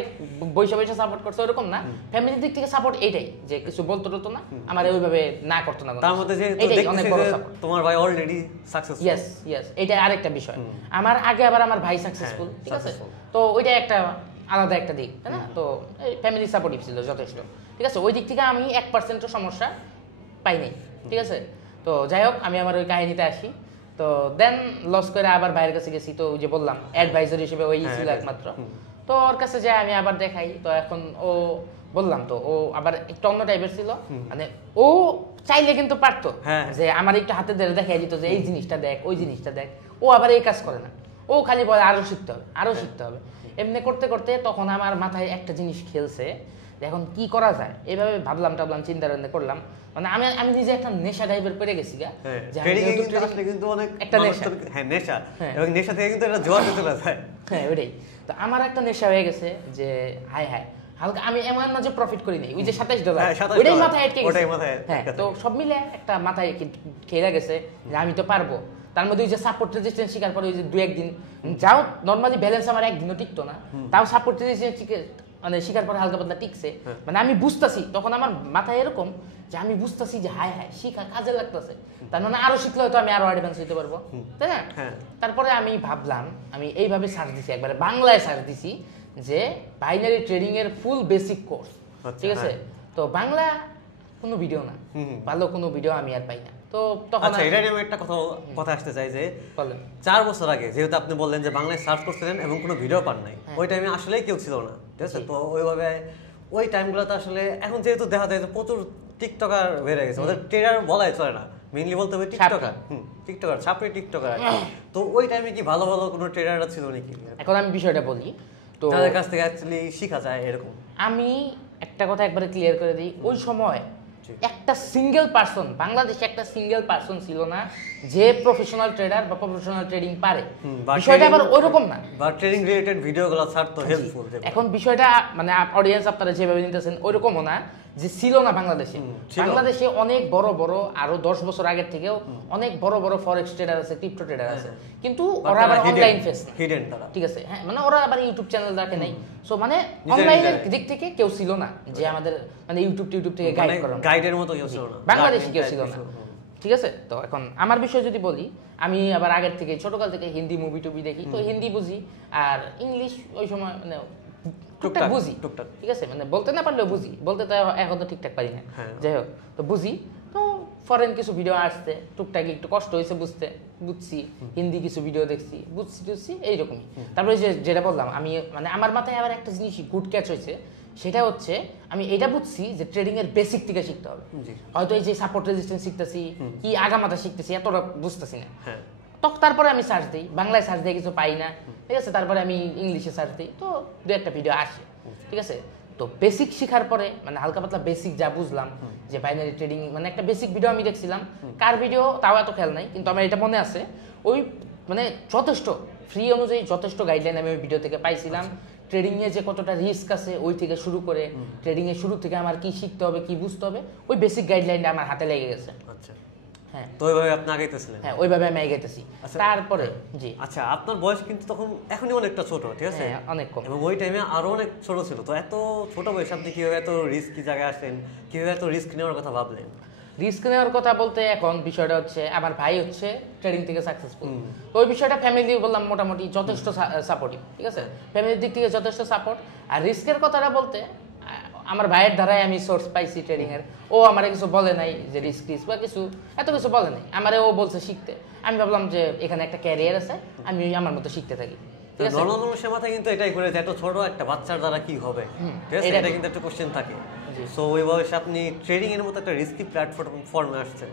বৈশা বৈশা সাপোর্ট করছে ওরকম না, ফ্যামিলির দিক থেকে সাপোর্ট এইটাই যে কিছু বলতো টতো না, আমার ওইভাবে না করতো না। তার মধ্যে যেহেতু দেখতেছি যে তোমার ভাই অলরেডি সাকসেসফুল, ইয়েস এটা আরেকটা বিষয়। আমার আগে আবার আমার ভাই সাকসেসফুল, ঠিক আছে? তো ওইটা একটা আলাদা একটা দিক, তাই না? তো ফ্যামিলি সাপোর্টিভ ছিল যথেষ্ট, ঠিক আছে? ওই দিক থেকে আমি 1% সমস্যা পাই নাই, ঠিক আছে? তো যাই হোক, আমি আমার ওই কাহিনীতে আসি। তো দেন লস করে আবার ভাইয়ের কাছে গেছি, তো ওই যে বললাম অ্যাডভাইজার হিসেবে ওই ছিল একমাত্র। তো ওর কাছে যাই আমি আবার দেখাই, তো এখন ও বললাম তো ও আবার একটু অন্য টাইপের ছিল, মানে ও চাইলে কিন্তু পারতো যে আমার একটু হাতে ধরে দেখাই দিত যে এই জিনিসটা দেখ, ওই জিনিসটা দেখ। ও আবার এই কাজ করে না, ও খালি বলে আরো শিখতে হবে, আরো শিখতে হবে। এমনি করতে করতে তখন আমার মাথায় একটা জিনিস খেলছে, এখন কি করা যায়। এইভাবে ভাবলাম টাবলাম, চিন্তা করলাম, মানে আমি নিজে একটা নেশা টাইপের পেরে গেছি গা, যে কিন্তু অনেক একটা নেশা, হ্যাঁ নেশা, এবং নেশা থেকে কিন্তু এটা জোয়ার চলে যায়। হ্যাঁ ওইটাই। তো আমার একটা নেশা হয়ে গেছে যে হায় হায় হালকা, আমি এমন না যে প্রফিট করি নাই, ওই যে $27 ওইটাই মাথায় আটকে গেছে। হ্যাঁ তো সব মিলে একটা মাথায় খেয়ে গেছে যে আমি তো পারবো। তার মধ্যে ওই যে সাপোর্ট রেজিস্ট্যান্স শিকার পরে ওই যে 2-1 দিন যাও, নর্মালি ব্যালেন্স আমার একদিনও টিকতো না, তাও সাপোর্ট রেজিস্ট্যান্স মানে শিকার পরে হালকা পাতলা টিকছে। মানে আমি বুঝতাছি তখন আমার মাথায় এরকম যে আমি বুঝতাছি যে হায় হায় শিখা কাজে লাগতেছে, তার মানে আরো শিখলে হয়তো আমি আরো অ্যাডভান্স হইতে পারবো, তাই না? তারপরে আমি ভাবলাম, আমি এইভাবে সার্চ দিছি, একবারে বাংলায় সার্চ দিছি যে বাইনারি ট্রেডিং এর ফুল বেসিক কোর্স, ঠিক আছে? তো বাংলা কোনো ভিডিও না, ভালো কোনো ভিডিও আমি আর পাই না। তো তখন আচ্ছা, এটা নিয়ে একটা কথা আসতে চাই যে 4 বছর আগে যেহেতু আপনি বললেন যে বাংলায় সার্চ করছিলেন এবং কোনো ভিডিও পান নাই, ওই টাইমে আসলেই কেউ ছিল না, ঠিক আছে? তো ওইভাবে ওই টাইমগুলোতে আসলে এখন যেহেতু দেখা যায় যে প্রচুর টিকটকার বেড়ে গেছে, ওদের ট্রেডার বলাই চলে না, মেইনলি বলতে হবে টিকটকার ছাপড়ি টিকটকার। তো ওই টাইমে কি ভালো ভালো কোনো ট্রেডাররা ছিল নাকি? এখন আমি বিষয়টা বলি, তো যাদের কাছ থেকে অ্যাকচুয়ালি শেখা যায় এরকম। আমি একটা কথা একবারে ক্লিয়ার করে দিই, ওই সময় একটা সিঙ্গেল পারসন, বাংলাদেশে একটা সিঙ্গেল পারসন ছিল না যে প্রফেশনাল ট্রেডার বা প্রফেশনাল ট্রেডিং পারে। বিষয়টা আবার ওইরকম না, বা ট্রেডিং রিলেটেড ভিডিওগুলো ছাড়তো হেল্পফুল। এখন বিষয়টা মানে অডিয়েন্স আপনারা যেভাবে নিতেছেন ওইরকমও না যে ছিল না বাংলাদেশে। বাংলাদেশে অনেক বড় বড় আরো 10 বছর আগের থেকেও অনেক বড় বড় ফরেক্স ট্রেডার আছে, ক্রিপ্টো ট্রেডার আছে, কিন্তু ওরা আবার অনলাইন ফেস না, হিডেন তারা, ঠিক আছে? হ্যাঁ মানে ওরা আবার ইউটিউব চ্যানেল রাখে নাই, সো মানে অনলাইনের দিক থেকে কেউ ছিল না যে আমাদের মানে ইউটিউব থেকে গাইড করা, গাইডের মতো কেউ ছিল না, বাংলাদেশে কেউ ছিল না, ঠিক আছে? তো এখন আমার বিষয় যদি বলি, আমি আবার আগের থেকে ছোটকাল থেকে হিন্দি মুভি টুভি দেখি, তো হিন্দি বুঝি, আর ইংলিশ ওই সময় মানে টুকটাক বুঝি, ঠিক আছে? মানে বলতে না পারলেও বুঝি, বলতে তো এখন তো ঠিকঠাক পারি না, যাই হোক তো বুঝি। তো ফরেন কিছু ভিডিও আসছে, টুকটাক একটু কষ্ট হয়েছে বুঝছি, হিন্দি কিছু ভিডিও দেখছি, বুঝছি এইরকমই। তারপরে যেটা বললাম, আমি মানে আমার মাথায় আবার একটা জিনিস গুড ক্যাচ হয়েছে, সেটা হচ্ছে আমি এটা বুঝছি যে ট্রেডিং এর বেসিক থেকে শিখতে হবে। হয়তো এই যে সাপোর্ট রেজিস্ট্যান্স শিখতেছি কি আগামাথা শিখতেছি এতটা বুঝতেছি না, তখন তারপরে আমি সার্চ দিই, বাংলায় সার্চ দিয়ে কিছু পাই না, ঠিক আছে? তারপরে আমি ইংলিশে সার্চ দিই, তো 2-1টা ভিডিও আসে, ঠিক আছে? তো বেসিক শেখার পরে মানে হালকা পাতলা বেসিক যা বুঝলাম যে বাইনারি ট্রেডিং মানে একটা বেসিক ভিডিও আমি দেখছিলাম, কার ভিডিও তাও এত খেয়াল নাই, কিন্তু আমার এটা মনে আছে ওই মানে যথেষ্ট ফ্রি অনুযায়ী যথেষ্ট গাইডলাইন আমি ওই ভিডিও থেকে পাইছিলাম। ট্রেডিং এ যে কতটা রিস্ক আছে ওই থেকে শুরু করে ট্রেডিং এর শুরু থেকে আমার কি শিখতে হবে কি বুঝতে হবে, ওই বেসিক গাইডলাইনটা আমার হাতে লেগে গেছে। আচ্ছা, হ্যাঁ, তো ওইভাবে আপনি আগাইতেছিলেন? হ্যাঁ, ওইভাবে আমি আগাইতেছি। তারপরে জি, আচ্ছা, আপনার বয়স কিন্তু তখন এখনই অনেকটা ছোট, ঠিক আছে? হ্যাঁ, অনেক কম, এবং ওই টাইমে আরো অনেক ছোট ছিল। তো এত ছোট বয়সে আপনি কিভাবে এত রিস্কি জায়গায় আসলেন, কিভাবে এত রিস্ক নেওয়ার কথা ভাবলেন? রিস্ক নেওয়ার কথা বলতে এখন বিষয়টা হচ্ছে আমার ভাই হচ্ছে ট্রেডিং থেকে সাকসেসফুল, তো ওই বিষয়টা ফ্যামিলি বললাম মোটামুটি যথেষ্ট সাপোর্টিভ, ঠিক আছে? ফ্যামিলির দিক থেকে যথেষ্ট সাপোর্ট। আর রিস্কের কথাটা বলতে আমার ভাইয়ের দ্বারাই আমি সোর্স পাইছি ট্রেডিং এর। ও আমারে কিছু বলে নাই যে রিস্ক টিস্ক বা কিছু, এত কিছু বলে নাই আমারে। ও বলছে শিখতে, আমি ভাবলাম যে এখানে একটা ক্যারিয়ার আছে, আমি আমার মতো শিখতে থাকি। নর্মাল মানুষের মাথায় কিন্তু এটাই করে যে এত ছোট একটা বাচ্চার দ্বারা কি হবে, ঠিক আছে, এটা কিন্তু একটা কোশ্চেন থাকে। সো ওই বয়সে আপনি ট্রেডিং এর মতো একটা রিস্কি প্ল্যাটফর্মে আসছেন।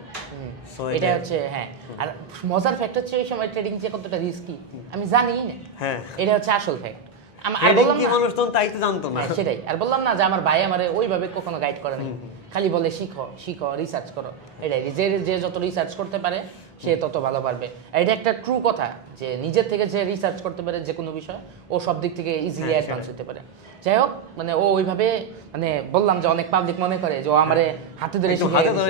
সো এটা হচ্ছে হ্যাঁ। আর মজার ফ্যাক্ট হচ্ছে ওই সময় ট্রেডিং যে কতটা রিস্কি আমি জানিই না। হ্যাঁ, এটা হচ্ছে আসল ফ্যাক্ট। আর বললাম কি মানুষ তখন তাই তো জানতো না। সেটাই, আর বললাম না যে আমার ভাই আমারে ওইভাবে কখনো গাইড করে নাই, খালি বলে শিখো শিখো রিসার্চ করো। এটাই, যে যত রিসার্চ করতে পারে সে তত ভালো পারবে। এটা একটা ট্রু কথা যে নিজের থেকে যে রিসার্চ করতে পারে যে কোনো বিষয়, ও সব দিক থেকে ইজিলি অ্যাডভান্স হতে পারে। যাই হোক, মানে ও ওইভাবে, মানে বললাম যে অনেক পাবলিক মনে করে যে ও আমারে হাতে ধরে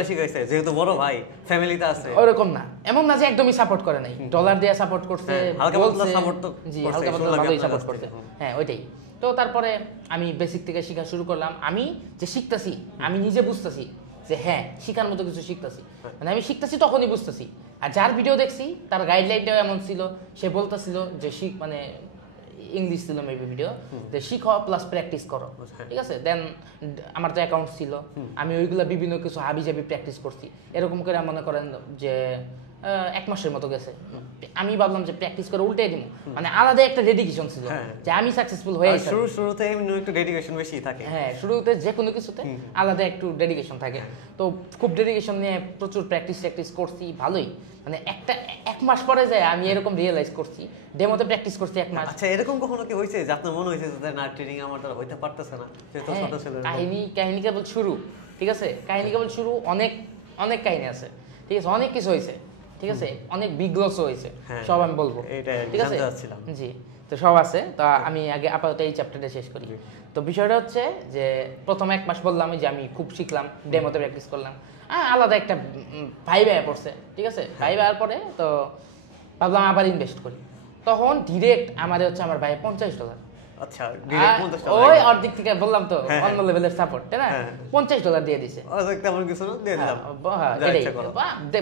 শিখাইছে যেহেতু বড় ভাই ফ্যামিলিতে আছে, ওরকম না। এমন না যে একদমই সাপোর্ট করে নাই, ডলার দিয়ে সাপোর্ট করছে, হালকা পাতলা সাপোর্ট তো জি হালকা পাতলা ভালোই সাপোর্ট করছে। হ্যাঁ ওইটাই। তো তারপরে আমি বেসিক থেকে শেখা শুরু করলাম। আমি যে শিখতাছি আমি নিজে বুঝতাছি যে হ্যাঁ শিখার মতো কিছু শিখতাছি, মানে আমি শিখতাছি তখনই বুঝতাছি। আর যার ভিডিও দেখছি তার গাইডলাইনটাও এমন ছিল, সে বলতেছিল যে শিখ, মানে ইংলিশ ছিল মেবি ভিডিও, যে শিখো প্লাস প্র্যাকটিস করো, ঠিক আছে। দেন আমার তো অ্যাকাউন্ট ছিল, আমি ওইগুলা বিভিন্ন কিছু হাবি জাবি প্র্যাকটিস করছি। এরকম করে মনে করেন যে 1 মাসের মতো গেছে। আমি ভাবলাম যে প্র্যাকটিস করে উল্টে দিব, মানে আলাদা একটা ডেডিকেশন ছিল যে আমি সাকসেসফুল হয়ে গেছি। শুরুতে এমনি একটু ডেডিকেশন বেশি থাকে। হ্যাঁ, শুরুতে যে কোনো কিছুতে আলাদা একটু ডেডিকেশন থাকে। তো খুব ডেডিকেশন নিয়ে প্রচুর প্র্যাকটিস করছি ভালোই। মানে 1 মাস পরে যায় আমি এরকম রিয়েলাইজ করছি, ডেমোতে প্র্যাকটিস করছি 1 মাস। আচ্ছা, এরকম কখনো কি হয়েছে যে আপনার মনে হয়েছে যে না ট্রেনিং আমার দ্বারা হইতে পারতেছে না? যেহেতু ছোট ছিল, কাহিনী কেবল শুরু, ঠিক আছে, কাহিনী কেবল শুরু। অনেক কাহিনী আছে, ঠিক আছে, অনেক কিছু হয়েছে, ঠিক আছে, অনেক বিগ লসও হয়েছে, সব আমি বলবো, ঠিক আছে। জি, তো সব আছে। তো আমি আগে আপাতত এই চ্যাপ্টারটা শেষ করি। তো বিষয়টা হচ্ছে যে প্রথম 1 মাস বললাম যে আমি খুব শিখলাম, ডেমোতে প্র্যাকটিস করলাম, আলাদা একটা ভাইব আয়া পড়ছে, ঠিক আছে। ভাইব আয়ার পরে তো ভাবলাম আবার ইনভেস্ট করি। তখন ডিরেক্ট আমাদের হচ্ছে আমার ভাই $50। আচ্ছা, ডিরেক্ট $50 ওই অর্ধেক থেকে বললাম তো অন্য লেভেলের সাপোর্ট, তাই না? $50 দিয়ে দিছে। তেমন কিছু না, দিয়ে দিলাম।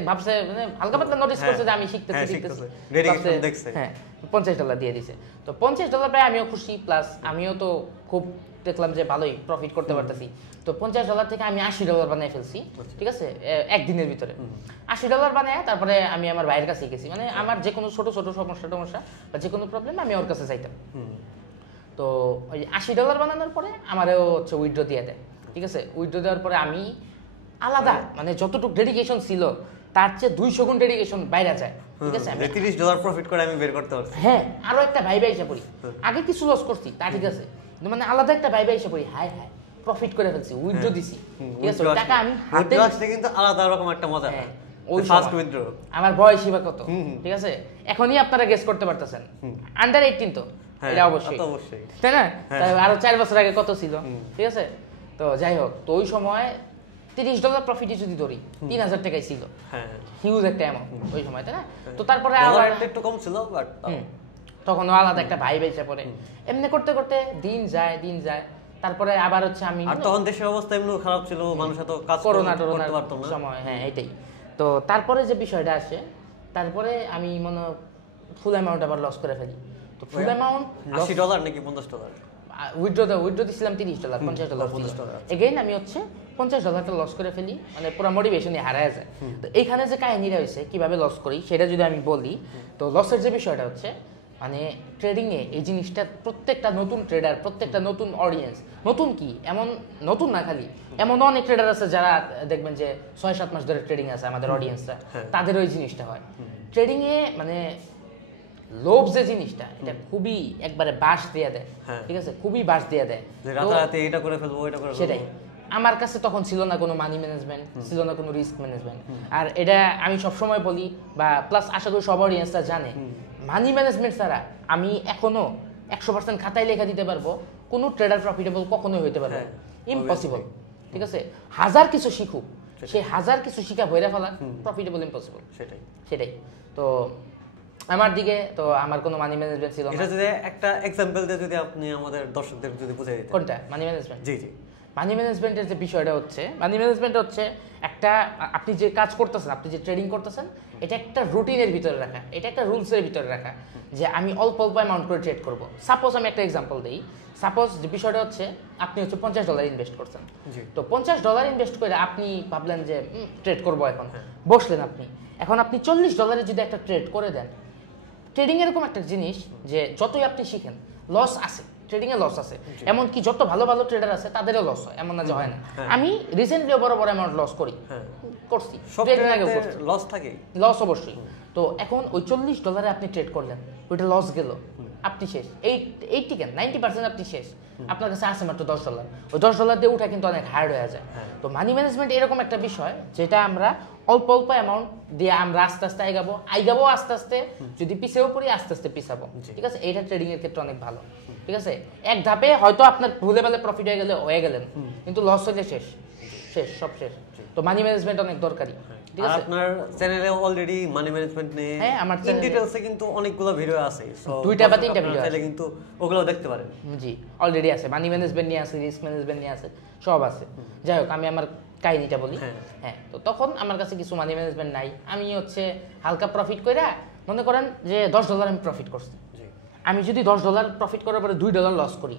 ভাবছে মানে হালকা পাতলা নোটিস করছে যে আমি শিখতেছি, ডেডিকেশন দেখছে। হ্যাঁ, $50 দিয়ে দিছে। তো $50 পাই আমিও খুশি, প্লাস আমিও তো খুব দেখলাম যে ভালোই প্রফিট করতে পারতেছি। তো $50 থেকে আমি $80 বানিয়ে ফেলছি, ঠিক আছে, একদিনের ভিতরে। $80 বানায় তারপরে আমি আমার ভাইয়ের কাছে গেছি, মানে আমার যে কোনো ছোট ছোট সমস্যা বা যে কোনো প্রবলেম আমি ওর কাছে চাইতাম। তো ওই $80 বানানোর পরে আমারও হচ্ছে উইথড্র দিয়ে দেয়, ঠিক আছে। উইথড্র দেওয়ার পরে আমি আলাদা, মানে যতটুকু ডেডিকেশন ছিল তার চেয়ে 200 গুণ ডেডিকেশন বাইরে যায়, ঠিক আছে। $30 প্রফিট করে আমি বের করতে পারছি। হ্যাঁ, আরো একটা ভাইবে এসে পড়ি। আগে কিছু লস করছি তা ঠিক আছে, মানে আলাদা একটা ভাইবে এসে পড়ি, হাই প্রফিট করে ফেলছি, উইথড্র দিছি, ঠিক আছে। টাকা আমি হাতে আসলে কিন্তু আলাদা রকম একটা মজা। ওই ফার্স্ট উইথড্র আমার বয়স বা কত, ঠিক আছে, এখনই আপনারা গেস করতে পারতেছেন, আন্ডার 18 তো, এটা অবশ্যই, তাই না? আরো 4 বছর আগে কত ছিল, ঠিক আছে। তো যাই হোক, তো ওই সময় $30 প্রফিটই যদি ধরি, 3000 টাকাই ছিল, হিউজ একটা অ্যামাউন্ট ওই সময়, তাই না? তো তারপরে আবার একটু কম ছিল, বাট তখন আলাদা একটা ভাই বেঁচে পড়ে। এমনি করতে করতে দিন যায়। তারপরে আবার হচ্ছে আমি, আর তখন দেশের অবস্থা এমনি খারাপ ছিল, মানুষ এত কাজ করতে পারতো না সময়, হ্যাঁ এটাই। তো তারপরে যে বিষয়টা আসে, তারপরে আমি মনে ফুল অ্যামাউন্ট আবার লস করে ফেলি। তো ফুল অ্যামাউন্ট $80 নাকি $50? উইথড্র দিছিলাম $30, $50 এগেইন আমি হচ্ছে $50 লস করে ফেলি, মানে পুরো মোটিভেশনই হারায় যায়। তো এইখানে যে কাহিনীটা হয়েছে কিভাবে লস করি সেটা যদি আমি বলি, তো লসের যে বিষয়টা হচ্ছে, মানে ট্রেডিংয়ে এই জিনিসটা প্রত্যেকটা নতুন ট্রেডার, প্রত্যেকটা নতুন অডিয়েন্স, নতুন কি এমন নতুন না, খালি এমন অনেক ট্রেডার আছে যারা দেখবেন যে 6-7 মাস ধরে ট্রেডিং আছে, আমাদের অডিয়েন্সরা, তাদের ওই জিনিসটা হয়। ট্রেডিংয়ে মানে লোভ যে জিনিসটা, এটা খুবই একবারে বাস দিয়ে দেয়, ঠিক আছে, খুবই বাস দিয়ে দেয়, রাতারাতি এটা করে ফেলবো ওইটা করে ফেলবো। সেটাই। আমার কাছে তখন ছিল না কোনো মানি ম্যানেজমেন্ট, ছিল না কোনো রিস্ক ম্যানেজমেন্ট। আর এটা আমি সবসময় বলি, বা প্লাস আশা করি সব অডিয়েন্সরা জানে, মানি ম্যানেজমেন্ট ছাড়া আমি এখনো 100% খাতায় লেখা দিতে পারবো কোনো ট্রেডার প্রফিটেবল কখনোই হইতে পারবে, ইম্পসিবল, ঠিক আছে। হাজার কিছু শিখুক, সেই হাজার কিছু শিখা বইরা ফেলা প্রফিটেবল ইম্পসিবল, সেটাই। তো আমার দিকে তো আমার কোনো মানি ম্যানেজমেন্ট ছিল না। এটা যদি একটা এক্সাম্পল দিয়ে যদি আপনি আমাদের দর্শকদের যদি বুঝিয়ে দিতেন। কোনটা মানি ম্যানেজমেন্ট? জি। মানি ম্যানেজমেন্টের যে বিষয়টা হচ্ছে, মানি ম্যানেজমেন্ট হচ্ছে একটা একটা আপনি যে কাজ করতেছেন, আপনি যে ট্রেডিং করতেছেন, এটা একটা রুটিনের ভিতরে রাখা, এটা একটা রুলসের ভিতরে রাখা যে আমি অল্প অল্প অ্যামাউন্ট করে ট্রেড করব। সাপোজ আমি একটা এক্সাম্পল দিই, সাপোজ যে বিষয়টা হচ্ছে আপনি হচ্ছে $50 ইনভেস্ট করছেন, তো $50 ইনভেস্ট করে আপনি ভাবলেন যে ট্রেড করবো, এখন বসলেন আপনি, এখন আপনি $40 যদি একটা ট্রেড করে দেন। ট্রেডিং এরকম একটা জিনিস যে যতই আপনি শিখেন লস আছে, ট্রেডিংয়ে লস আছে, এমনকি যত ভালো ভালো ট্রেডার আছে তাদেরও লস হয়, এমন না যে হয় না। আমি রিসেন্টলিও বড় বড় অ্যামাউন্ট লস করছি, লস থাকে, লস অবশ্যই। তো এখন ওই $40 আপনি ট্রেড করলেন, ওইটা লস গেল, আপনি শেষ। 90% আপনি শেষ, আপনার কাছে আছে মাত্র $10। ওই $10 দিয়ে উঠা কিন্তু অনেক হার্ড হয়ে যায়। তো মানি ম্যানেজমেন্ট এরকম একটা বিষয় যেটা আমরা অল্প অল্প অ্যামাউন্ট দিয়ে আমরা আস্তে আস্তে আইগাবো আস্তে আস্তে, যদি পিছেও পড়ি আস্তে আস্তে পিছাবো, ঠিক আছে? এইটা ট্রেডিং এর ক্ষেত্রে অনেক ভালো, ঠিক আছে? এক ধাপে হয়তো আপনার ভুলে ভালে প্রফিট হয়ে গেলেন, কিন্তু লস হলে শেষ, সব শেষ। তো মানি ম্যানেজমেন্ট অনেক দরকারি, ঠিক আছে? আপনার চ্যানেলে অলরেডি মানি ম্যানেজমেন্ট নিয়ে আমার ইন ডিটেইলসে কিন্তু অনেকগুলো ভিডিও আছে, সো 2টা বা 3টা ভিডিও আছে, কিন্তু ওগুলো দেখতে পারেন। জি, অলরেডি আছে, মানি ম্যানেজমেন্ট নিয়ে আছে, রিস্ক ম্যানেজমেন্ট নিয়ে আছে, সব আছে। যাই হোক, আমি আমার কাহিনীটা বলি। হ্যাঁ, তো তখন আমার কাছে কিছু মানি ম্যানেজমেন্ট নাই, আমি হচ্ছে হালকা প্রফিট কইরা, মনে করেন যে $10 আমি প্রফিট করছি। আমি যদি $10 প্রফিট করার পরে $2 লস করি,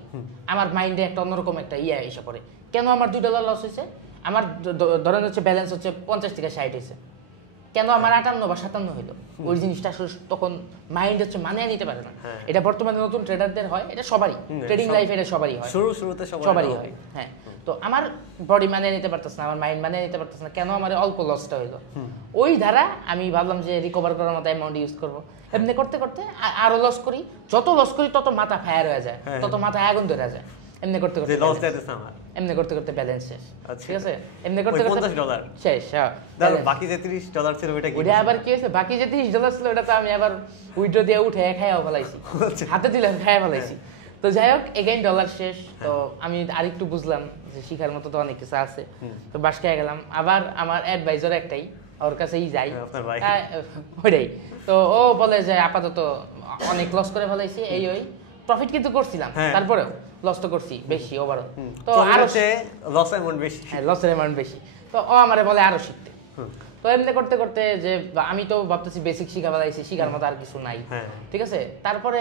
আমার মাইন্ডে একটা অন্যরকম একটা এসে পড়ে, কেন আমার $2 লস হয়েছে? আমার ধরেন হচ্ছে ব্যালেন্স হচ্ছে 50 থেকে 60 হয়েছে, কেন আমার 58 বা 57 হইলো? ওই জিনিসটা আসলে তখন মাইন্ড হচ্ছে মানিয়ে নিতে পারে না। এটা বর্তমানে নতুন ট্রেডারদের হয়, এটা সবারই, ট্রেডিং লাইফে এটা সবারই হয়, শুরুতে সবারই হয়। হ্যাঁ, তো আমার বডি মানিয়ে নিতে পারতেছে না, আমার মাইন্ড মানিয়ে নিতে পারতেছে না, কেন আমার অল্প লসটা হইলো? ওই ধারা আমি ভাবলাম যে রিকভার করার মতো অ্যামাউন্ট ইউজ করবো। এমনি করতে করতে আরো লস করি, যত লস করি তত মাথা ফায়ার হয়ে যায়, তত মাথা আগুন ধরে যায়। এমনি করতে করতে লস যাইতেছে আমার, এমনি করতে করতে ব্যালেন্স শেষ, ঠিক আছে? এমনি করতে করতে $50 শেষ। হ্যাঁ, বাকি যে $30 ছিল ওটা কি? ওটা আবার কি হয়েছে, বাকি যে $30 ছিল ওটা তো আমি আবার উইথড্র দিয়ে উঠে খাইয়াও ফেলাইছি, হাতে দিলাম খাইয়া ফেলাইছি। তো যাই হোক, এগেইন ডলার শেষ। তো আমি আরেকটু বুঝলাম যে শিখার মতো তো অনেক কিছু আছে, তো বাসায় গেলাম। আবার আমার অ্যাডভাইজার একটাই, ওর কাছেই যাই, ওইটাই। তো ও বলে যে আপাতত অনেক লস করে ফেলাইছি, ওই প্রফিট কিন্তু করছিলাম, তারপরেও লস তো করছি বেশি ওভারঅল। তো আরো লস অ্যামাউন্ট বেশি, হ্যাঁ, লসের অ্যামাউন্ট বেশি। তো ও আমারে বলে আরো শিখতে। তো এমনি করতে করতে যে আমি তো ভাবতেছি বেসিক শিখা ফেলাইছি, শিখার মতো আর কিছু নাই, ঠিক আছে? তারপরে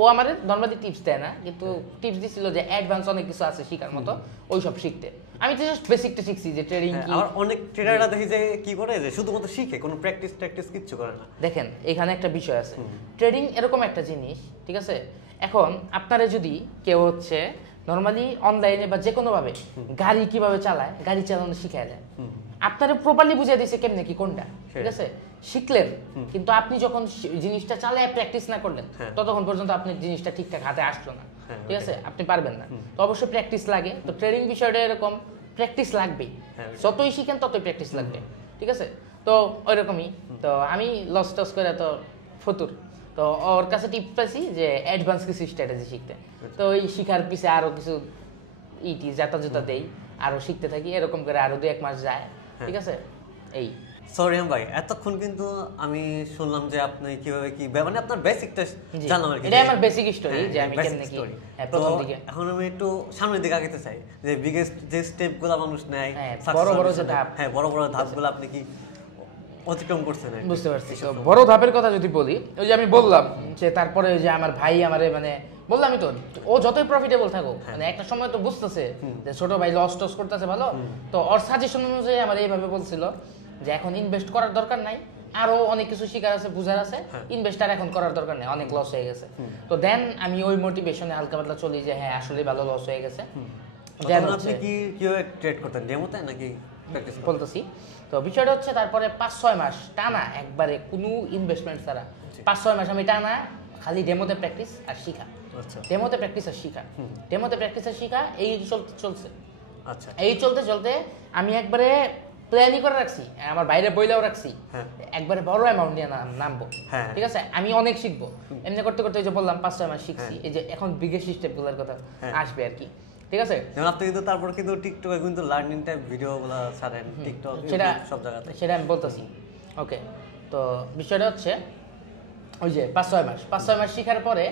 ও আমাদের নর্মালি টিপস দেয় না, কিন্তু টিপস দিছিল যে অ্যাডভান্স অনেক কিছু আছে শিখার মতো, ওই সব শিখতে। আমি তো জাস্ট বেসিকটা শিখছি যে ট্রেডিং কি। আর অনেক ট্রেডাররা দেখি যে কি করে, যে শুধুমাত্র শিখে, কোনো প্র্যাকটিস কিচ্ছু করে না। দেখেন, এখানে একটা বিষয় আছে, ট্রেডিং এরকম একটা জিনিস, ঠিক আছে? এখন আপনারা যদি কেউ হচ্ছে নর্মালি অনলাইনে বা যে কোনো ভাবে গাড়ি কিভাবে চালায়, গাড়ি চালানো শিখায় যায়, আপনারা প্রপারলি বুঝিয়ে দিয়েছে কেমনে কি কোনটা, ঠিক আছে? শিখলেন, কিন্তু আপনি যখন জিনিসটা চালায় প্র্যাকটিস না করলেন, ততক্ষণ পর্যন্ত আপনি জিনিসটা ঠিকঠাক হাতে আসলো না, ঠিক আছে? আপনি পারবেন না। তো অবশ্যই প্র্যাকটিস লাগে। তো ট্রেডিং বিষয়টা এরকম, প্র্যাকটিস লাগবেই, যতই শিখেন ততই প্র্যাকটিস লাগবে, ঠিক আছে? তো ওইরকমই। তো আমি লস টস করে তো ফতুর, তো ওর কাছে টিপ পাইছি যে অ্যাডভান্স কিছু স্ট্র্যাটেজি শিখতে। তো ওই শিখার পিছে আরো কিছু জাতা জুতা দেই, আরো শিখতে থাকি, এরকম করে আরো 2-1 মাস যায়, ঠিক আছে? এই সরিয়াম ভাই, এতক্ষণ কিন্তু আমি শুনলাম যে আপনি কিভাবে কি মানে আপনার বেসিকটা জানলাম আর কি। এটা আমার বেসিক স্টোরি যে আমি কেমনে কি প্রথম দিকে। এখন আমি একটু সামনের দিকে আগাতে চাই, যে বিগেস্ট যে স্টেপগুলো মানুষ নেয়, বড় বড় যে ধাপ, হ্যাঁ বড় বড় ধাপগুলো আপনি কি অতিক্রম করছেন? বুঝতে পারছি। তো বড় ধাপের কথা যদি বলি, ওই যে আমি বললাম যে তারপরে ওই যে আমার ভাই আমারে মানে বললামই তো, ও যতই প্রফিটেবল থাকুক, মানে একটা সময় তো বুঝতেছে যে ছোট ভাই লস টস করতেছে ভালো, তো ওর সাজেশন অনুযায়ী আমার এইভাবে বলছিল যে এখন ইনভেস্ট করার দরকার নাই, আরো অনেক কিছু শিকার আছে, বুঝার আছে, ইনভেস্টার এখন করার দরকার নেই, অনেক লস হয়ে গেছে। তো দেন আমি ওই মোটিভেশনে হালকা পাতলা চলি যে হ্যাঁ আসলে ভালো লস হয়ে গেছে। আপনি কি কিভাবে ট্রেড করতেন, ডেমোতে নাকি প্র্যাকটিস? বলতেছি। তো বিষয়টা হচ্ছে তারপরে 5-6 মাস টানা একবারে কোনো ইনভেস্টমেন্ট ছাড়া 5-6 মাস আমি টানা খালি ডেমোতে প্র্যাকটিস আর শিখা, ডেমোতে প্র্যাকটিস আর শিখা, ডেমোতে প্র্যাকটিস আর শিখা, এই চলছে। আচ্ছা, এই চলতে চলতে আমি একবারে প্ল্যানই করে রাখছি, আমার বাইরে বইলেও রাখছি, একবারে বড় অ্যামাউন্ট নিয়ে নামবো, ঠিক আছে? আমি অনেক শিখবো। এমনি করতে করতে এই যে বললাম 5-6 মাস শিখছি, এই যে এখন বিগেস্ট স্টেপগুলোর কথা আসবে আর কি, ঠিক আছে? যেমন আপনি কিন্তু তারপর কিন্তু টিকটকে কিন্তু লার্নিং টাইপ ভিডিওগুলো ছাড়েন, টিকটক সেটা সব জায়গাতে, সেটা আমি বলতেছি। ওকে, তো বিষয়টা হচ্ছে ওই যে 5-6 মাস শিখার পরে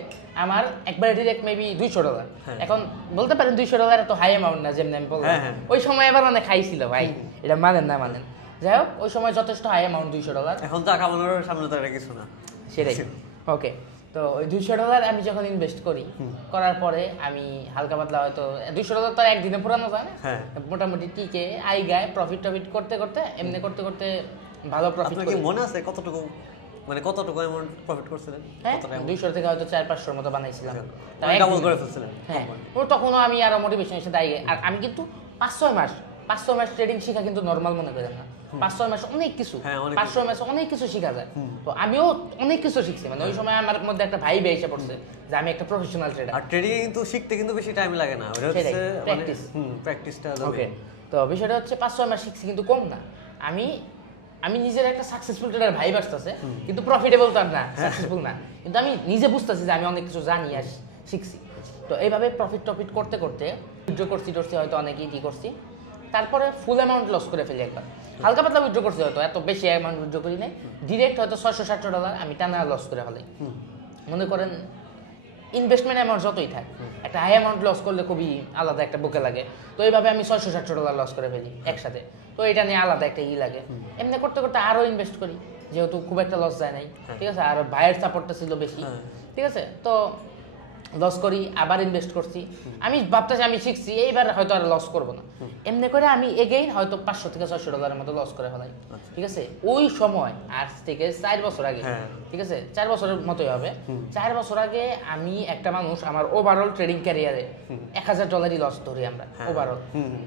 আমার একবারে ডিরেক্ট মেবি $200। এখন বলতে পারেন $200 এত হাই অ্যামাউন্ট না, যেমন আমি বললাম ওই সময় এবার মানে খাইছিল ভাই, এটা মানেন না মানেন, যাই হোক ওই সময় যথেষ্ট হাই অ্যামাউন্ট $200। এখন তো কামানোর সামনে তো এটা কিছু না, সেটাই। ওকে, তো ওই $200 আমি যখন ইনভেস্ট করি, করার পরে আমি হালকা পাতলা হয়তো $200 তো একদিনে পুরানো যায় না, মোটামুটি টিকে আই গায় প্রফিট করতে করতে এমনি করতে করতে ভালো প্রফিট। আপনার কি মনে আছে কতটুকু, মানে কতটুকু অ্যামাউন্ট প্রফিট করছিলেন? হ্যাঁ 200 থেকে হয়তো 400-500 মতো বানাইছিলাম, তাই ডাবল করে ফেলছিলেন। হ্যাঁ তখনও আমি আরো মোটিভেশন এসে দাঁড়িয়ে, আর আমি কিন্তু 5-6 মাস ট্রেডিং শেখা কিন্তু নরমাল মনে করেন না, 5-6 মাস অনেক কিছু, 5-6 মাস অনেক কিছু শেখা যায়। তো আমিও অনেক কিছু শিখছি, মানে ওই সময় আমার মধ্যে একটা ভাইব এসে পড়ছে যে আমি একটা প্রফেশনাল ট্রেডার। আর ট্রেডিং কিন্তু শিখতে কিন্তু বেশি টাইম লাগে না, ওটা হচ্ছে প্র্যাকটিস, প্র্যাকটিসটা। ওকে, তো বিষয়টা হচ্ছে 5-6 মাস শিখছি কিন্তু কম না, আমি নিজের একটা সাকসেসফুল ট্রেডার ভাইব আসতেছে, কিন্তু প্রফিটেবল তো আর না, সাকসেসফুল না, কিন্তু আমি নিজে বুঝতেছি যে আমি অনেক কিছু জানি আর শিখছি। তো এইভাবে প্রফিট করতে করতে উইথড্র করছি হয়তো অনেকেই কি করছি, তারপরে ফুল অ্যামাউন্ট লস করে ফেলি একবার, হালকা পাতলা উইথড্র করছি হয়তো, এত বেশি অ্যামাউন্ট উইথড্র করি নাই, ডিরেক্ট হয়তো $600-700 আমি টানা লস করে ফেলাই। মনে করেন ইনভেস্টমেন্ট অ্যামাউন্ট যতই থাক, একটা হাই অ্যামাউন্ট লস করলে খুবই আলাদা একটা বুকে লাগে, তো এইভাবে আমি $600-700 লস করে ফেলি একসাথে, তো এটা নিয়ে আলাদা একটা লাগে। এমনি করতে করতে আরও ইনভেস্ট করি, যেহেতু খুব একটা লস যায় নাই, ঠিক আছে, আর ভাইয়ের সাপোর্টটা ছিল বেশি, ঠিক আছে, তো লস করি, আবার ইনভেস্ট করছি, আমি ভাবতেছি আমি শিখছি এইবার হয়তো আর লস করবো না, এমনি করে আমি এগেইন হয়তো $500-600 মতো লস করে ফেলাই, ঠিক আছে। ওই সময় আজ থেকে 4 বছর আগে, ঠিক আছে 4 বছরের মতোই হবে, 4 বছর আগে আমি একটা মানুষ, আমার ওভারঅল ট্রেডিং ক্যারিয়ারে $1000 লস ধরি আমরা ওভারঅল,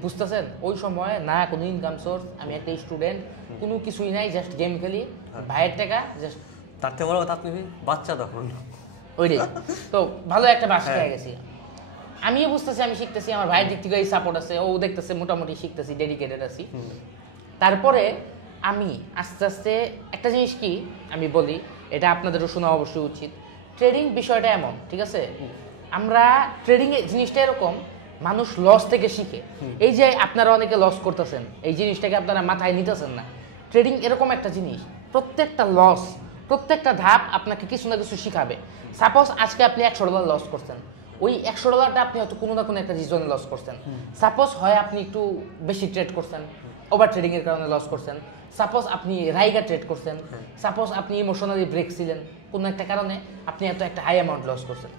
বুঝতেছেন, ওই সময় না কোনো ইনকাম সোর্স, আমি একটা স্টুডেন্ট, কোনো কিছুই নাই, জাস্ট গেম খেলি, ভাইয়ের টাকা জাস্ট, তার থেকে বড় কথা আপনি বাচ্চা তখন, ওইটাই তো ভালো একটা বাস খেয়ে গেছি, আমিও বুঝতেছি আমি শিখতেছি, আমার ভাইয়ের দিক থেকে এই সাপোর্ট আছে, ও দেখতেছে মোটামুটি শিখতেছি, ডেডিকেটেড আছি। তারপরে আমি আস্তে আস্তে একটা জিনিস কি আমি বলি, এটা আপনাদেরও শোনা অবশ্যই উচিত, ট্রেডিং বিষয়টা এমন, ঠিক আছে, আমরা ট্রেডিং এর জিনিসটা এরকম, মানুষ লস থেকে শিখে, এই যে আপনারা অনেকে লস করতেছেন, এই জিনিসটাকে আপনারা মাথায় নিতেছেন না, ট্রেডিং এরকম একটা জিনিস, প্রত্যেকটা লস, প্রত্যেকটা ধাপ আপনাকে কিছু না কিছু শিখাবে। সাপোজ আজকে আপনি $100 লস করছেন, ওই $100টা আপনি হয়তো কোনো না কোনো একটা রিজনে লস করছেন, সাপোজ হয় আপনি একটু বেশি ট্রেড করছেন, ওভার ট্রেডিং এর কারণে লস করছেন, সাপোজ আপনি রাইগা ট্রেড করছেন, সাপোজ আপনি ইমোশনালি ব্রেক ছিলেন, কোনো একটা কারণে আপনি এত একটা হাই অ্যামাউন্ট লস করছেন।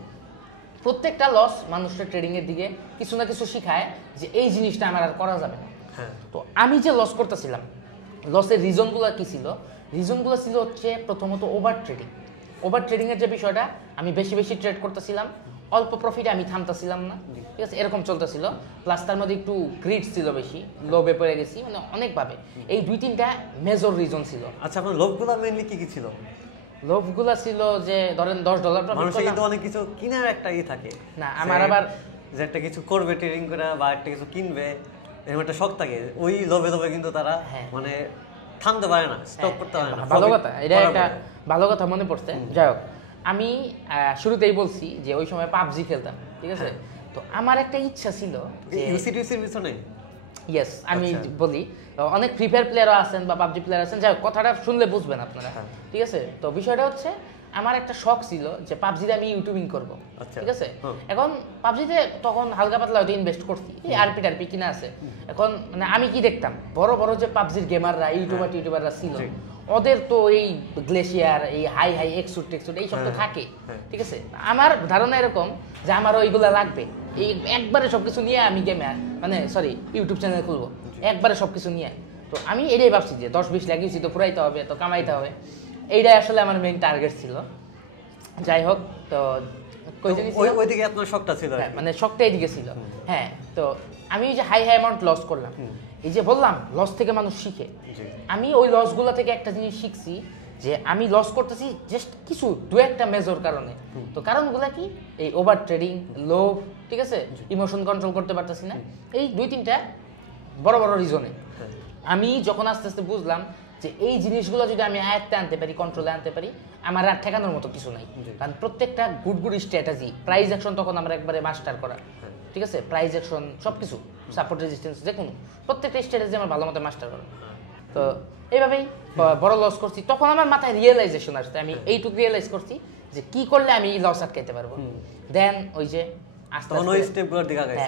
প্রত্যেকটা লস মানুষের ট্রেডিং এর দিকে কিছু না কিছু শিখায় যে এই জিনিসটা আমার আর করা যাবে না। তো আমি যে লস করতেছিলাম, লসের রিজনগুলো কি ছিল? রিজনগুলো ছিল হচ্ছে প্রথমত ওভার ট্রেডিংয়ের যে বিষয়টা, আমি বেশি বেশি ট্রেড করতেছিলাম, অল্প প্রফিটে আমি থামতেছিলাম না, ঠিক আছে, এরকম চলতেছিল। প্লাস তার মধ্যে একটু গ্রিড ছিল বেশি, লোভে পড়ে গেছি, মানে অনেকভাবে। এই 2-3টা মেজর রিজন ছিল। আচ্ছা, আপনার লোভগুলো মেইনলি কি কি ছিল? লোভগুলো ছিল যে ধরেন $10 প্রফিট মানুষের কিন্তু অনেক কিছু কিনার একটা থাকে না, আমার আবার যে একটা কিছু করবে ট্রেডিং করে বা একটা কিছু কিনবে, এরকম একটা শখ থাকে, ওই লোভে লোভে কিন্তু তারা মানে থামতে পারে না, স্টপ করতে পারে না। ভালো কথা, এটা একটা ভালো কথা মনে পড়ছে। যাই হোক, আমি শুরুতেই বলছি যে ওই সময় পাবজি খেলতাম, ঠিক আছে। তো আমার একটা ইচ্ছা ছিল যে ইউসিটিউসির পিছনে, ইয়েস আমি বলি, অনেক ফ্রি ফায়ার প্লেয়ারও আছেন বা পাবজি প্লেয়ার আছেন, যাই হোক কথাটা শুনলে বুঝবেন আপনারা, ঠিক আছে। তো বিষয়টা হচ্ছে আমার একটা শখ ছিল যে পাবজিতে আমি ইউটিউবিং করবো, ঠিক আছে। এখন পাবজিতে তখন হালকা পাতলা হয়তো ইনভেস্ট করছি, এই আরপি টারপি কিনা আছে। এখন মানে আমি কি দেখতাম, বড় বড় যে পাবজির গেমাররা, ইউটিউবাররা ছিল, ওদের তো এই গ্লেশিয়ার, এই হাই হাই এক্সুট টেক্সুট এইসব তো থাকে, ঠিক আছে। আমার ধারণা এরকম যে আমার ওইগুলা লাগবে, এই একবারে সবকিছু নিয়ে আমি গেমে মানে সরি ইউটিউব চ্যানেল খুলবো একবারে সবকিছু নিয়ে। তো আমি এটাই ভাবছি যে 10-20 লাগিয়েছি তো ফুরাইতে হবে, তো কামাইতে হবে, এইটাই আসলে আমার মেইন টার্গেট ছিল। যাই হোক, তো ওইদিকে আপনার শখটা ছিল, মানে শখটা এইদিকে ছিল। হ্যাঁ, তো আমি যে হাই অ্যামাউন্ট লস করলাম, এই যে বললাম লস থেকে মানুষ শিখে, আমি ওই লসগুলো থেকে একটা জিনিস শিখছি যে আমি লস করতেছি জাস্ট কিছু 2-1টা মেজর কারণে। তো কারণগুলো কি? এই ওভার ট্রেডিং, লোভ, ঠিক আছে, ইমোশন কন্ট্রোল করতে পারতেছি না, এই 2-3টা বড় বড় রিজনে। আমি যখন আস্তে আস্তে বুঝলাম যে এই জিনিসগুলো যদি আমি আয়ত্তে আনতে পারি, কন্ট্রোলে আনতে পারি, আমার আর ঠেকানোর মতো কিছু নাই। কারণ প্রত্যেকটা গুড স্ট্র্যাটেজি, প্রাইস অ্যাকশন তখন আমরা একবারে মাস্টার করা, ঠিক আছে, প্রাইস অ্যাকশন সবকিছু, সাপোর্ট রেজিস্ট্যান্স, যে কোনো প্রত্যেকটা স্ট্র্যাটেজি আমার ভালো মতো মাস্টার করা। তো এইভাবেই বড় লস করছি। তখন আমার মাথায় রিয়েলাইজেশন আসছে, আমি এইটুকু রিয়েলাইজ করছি যে কি করলে আমি লস আটকাইতে পারবো। দেন ওই যে আস্তে আস্তে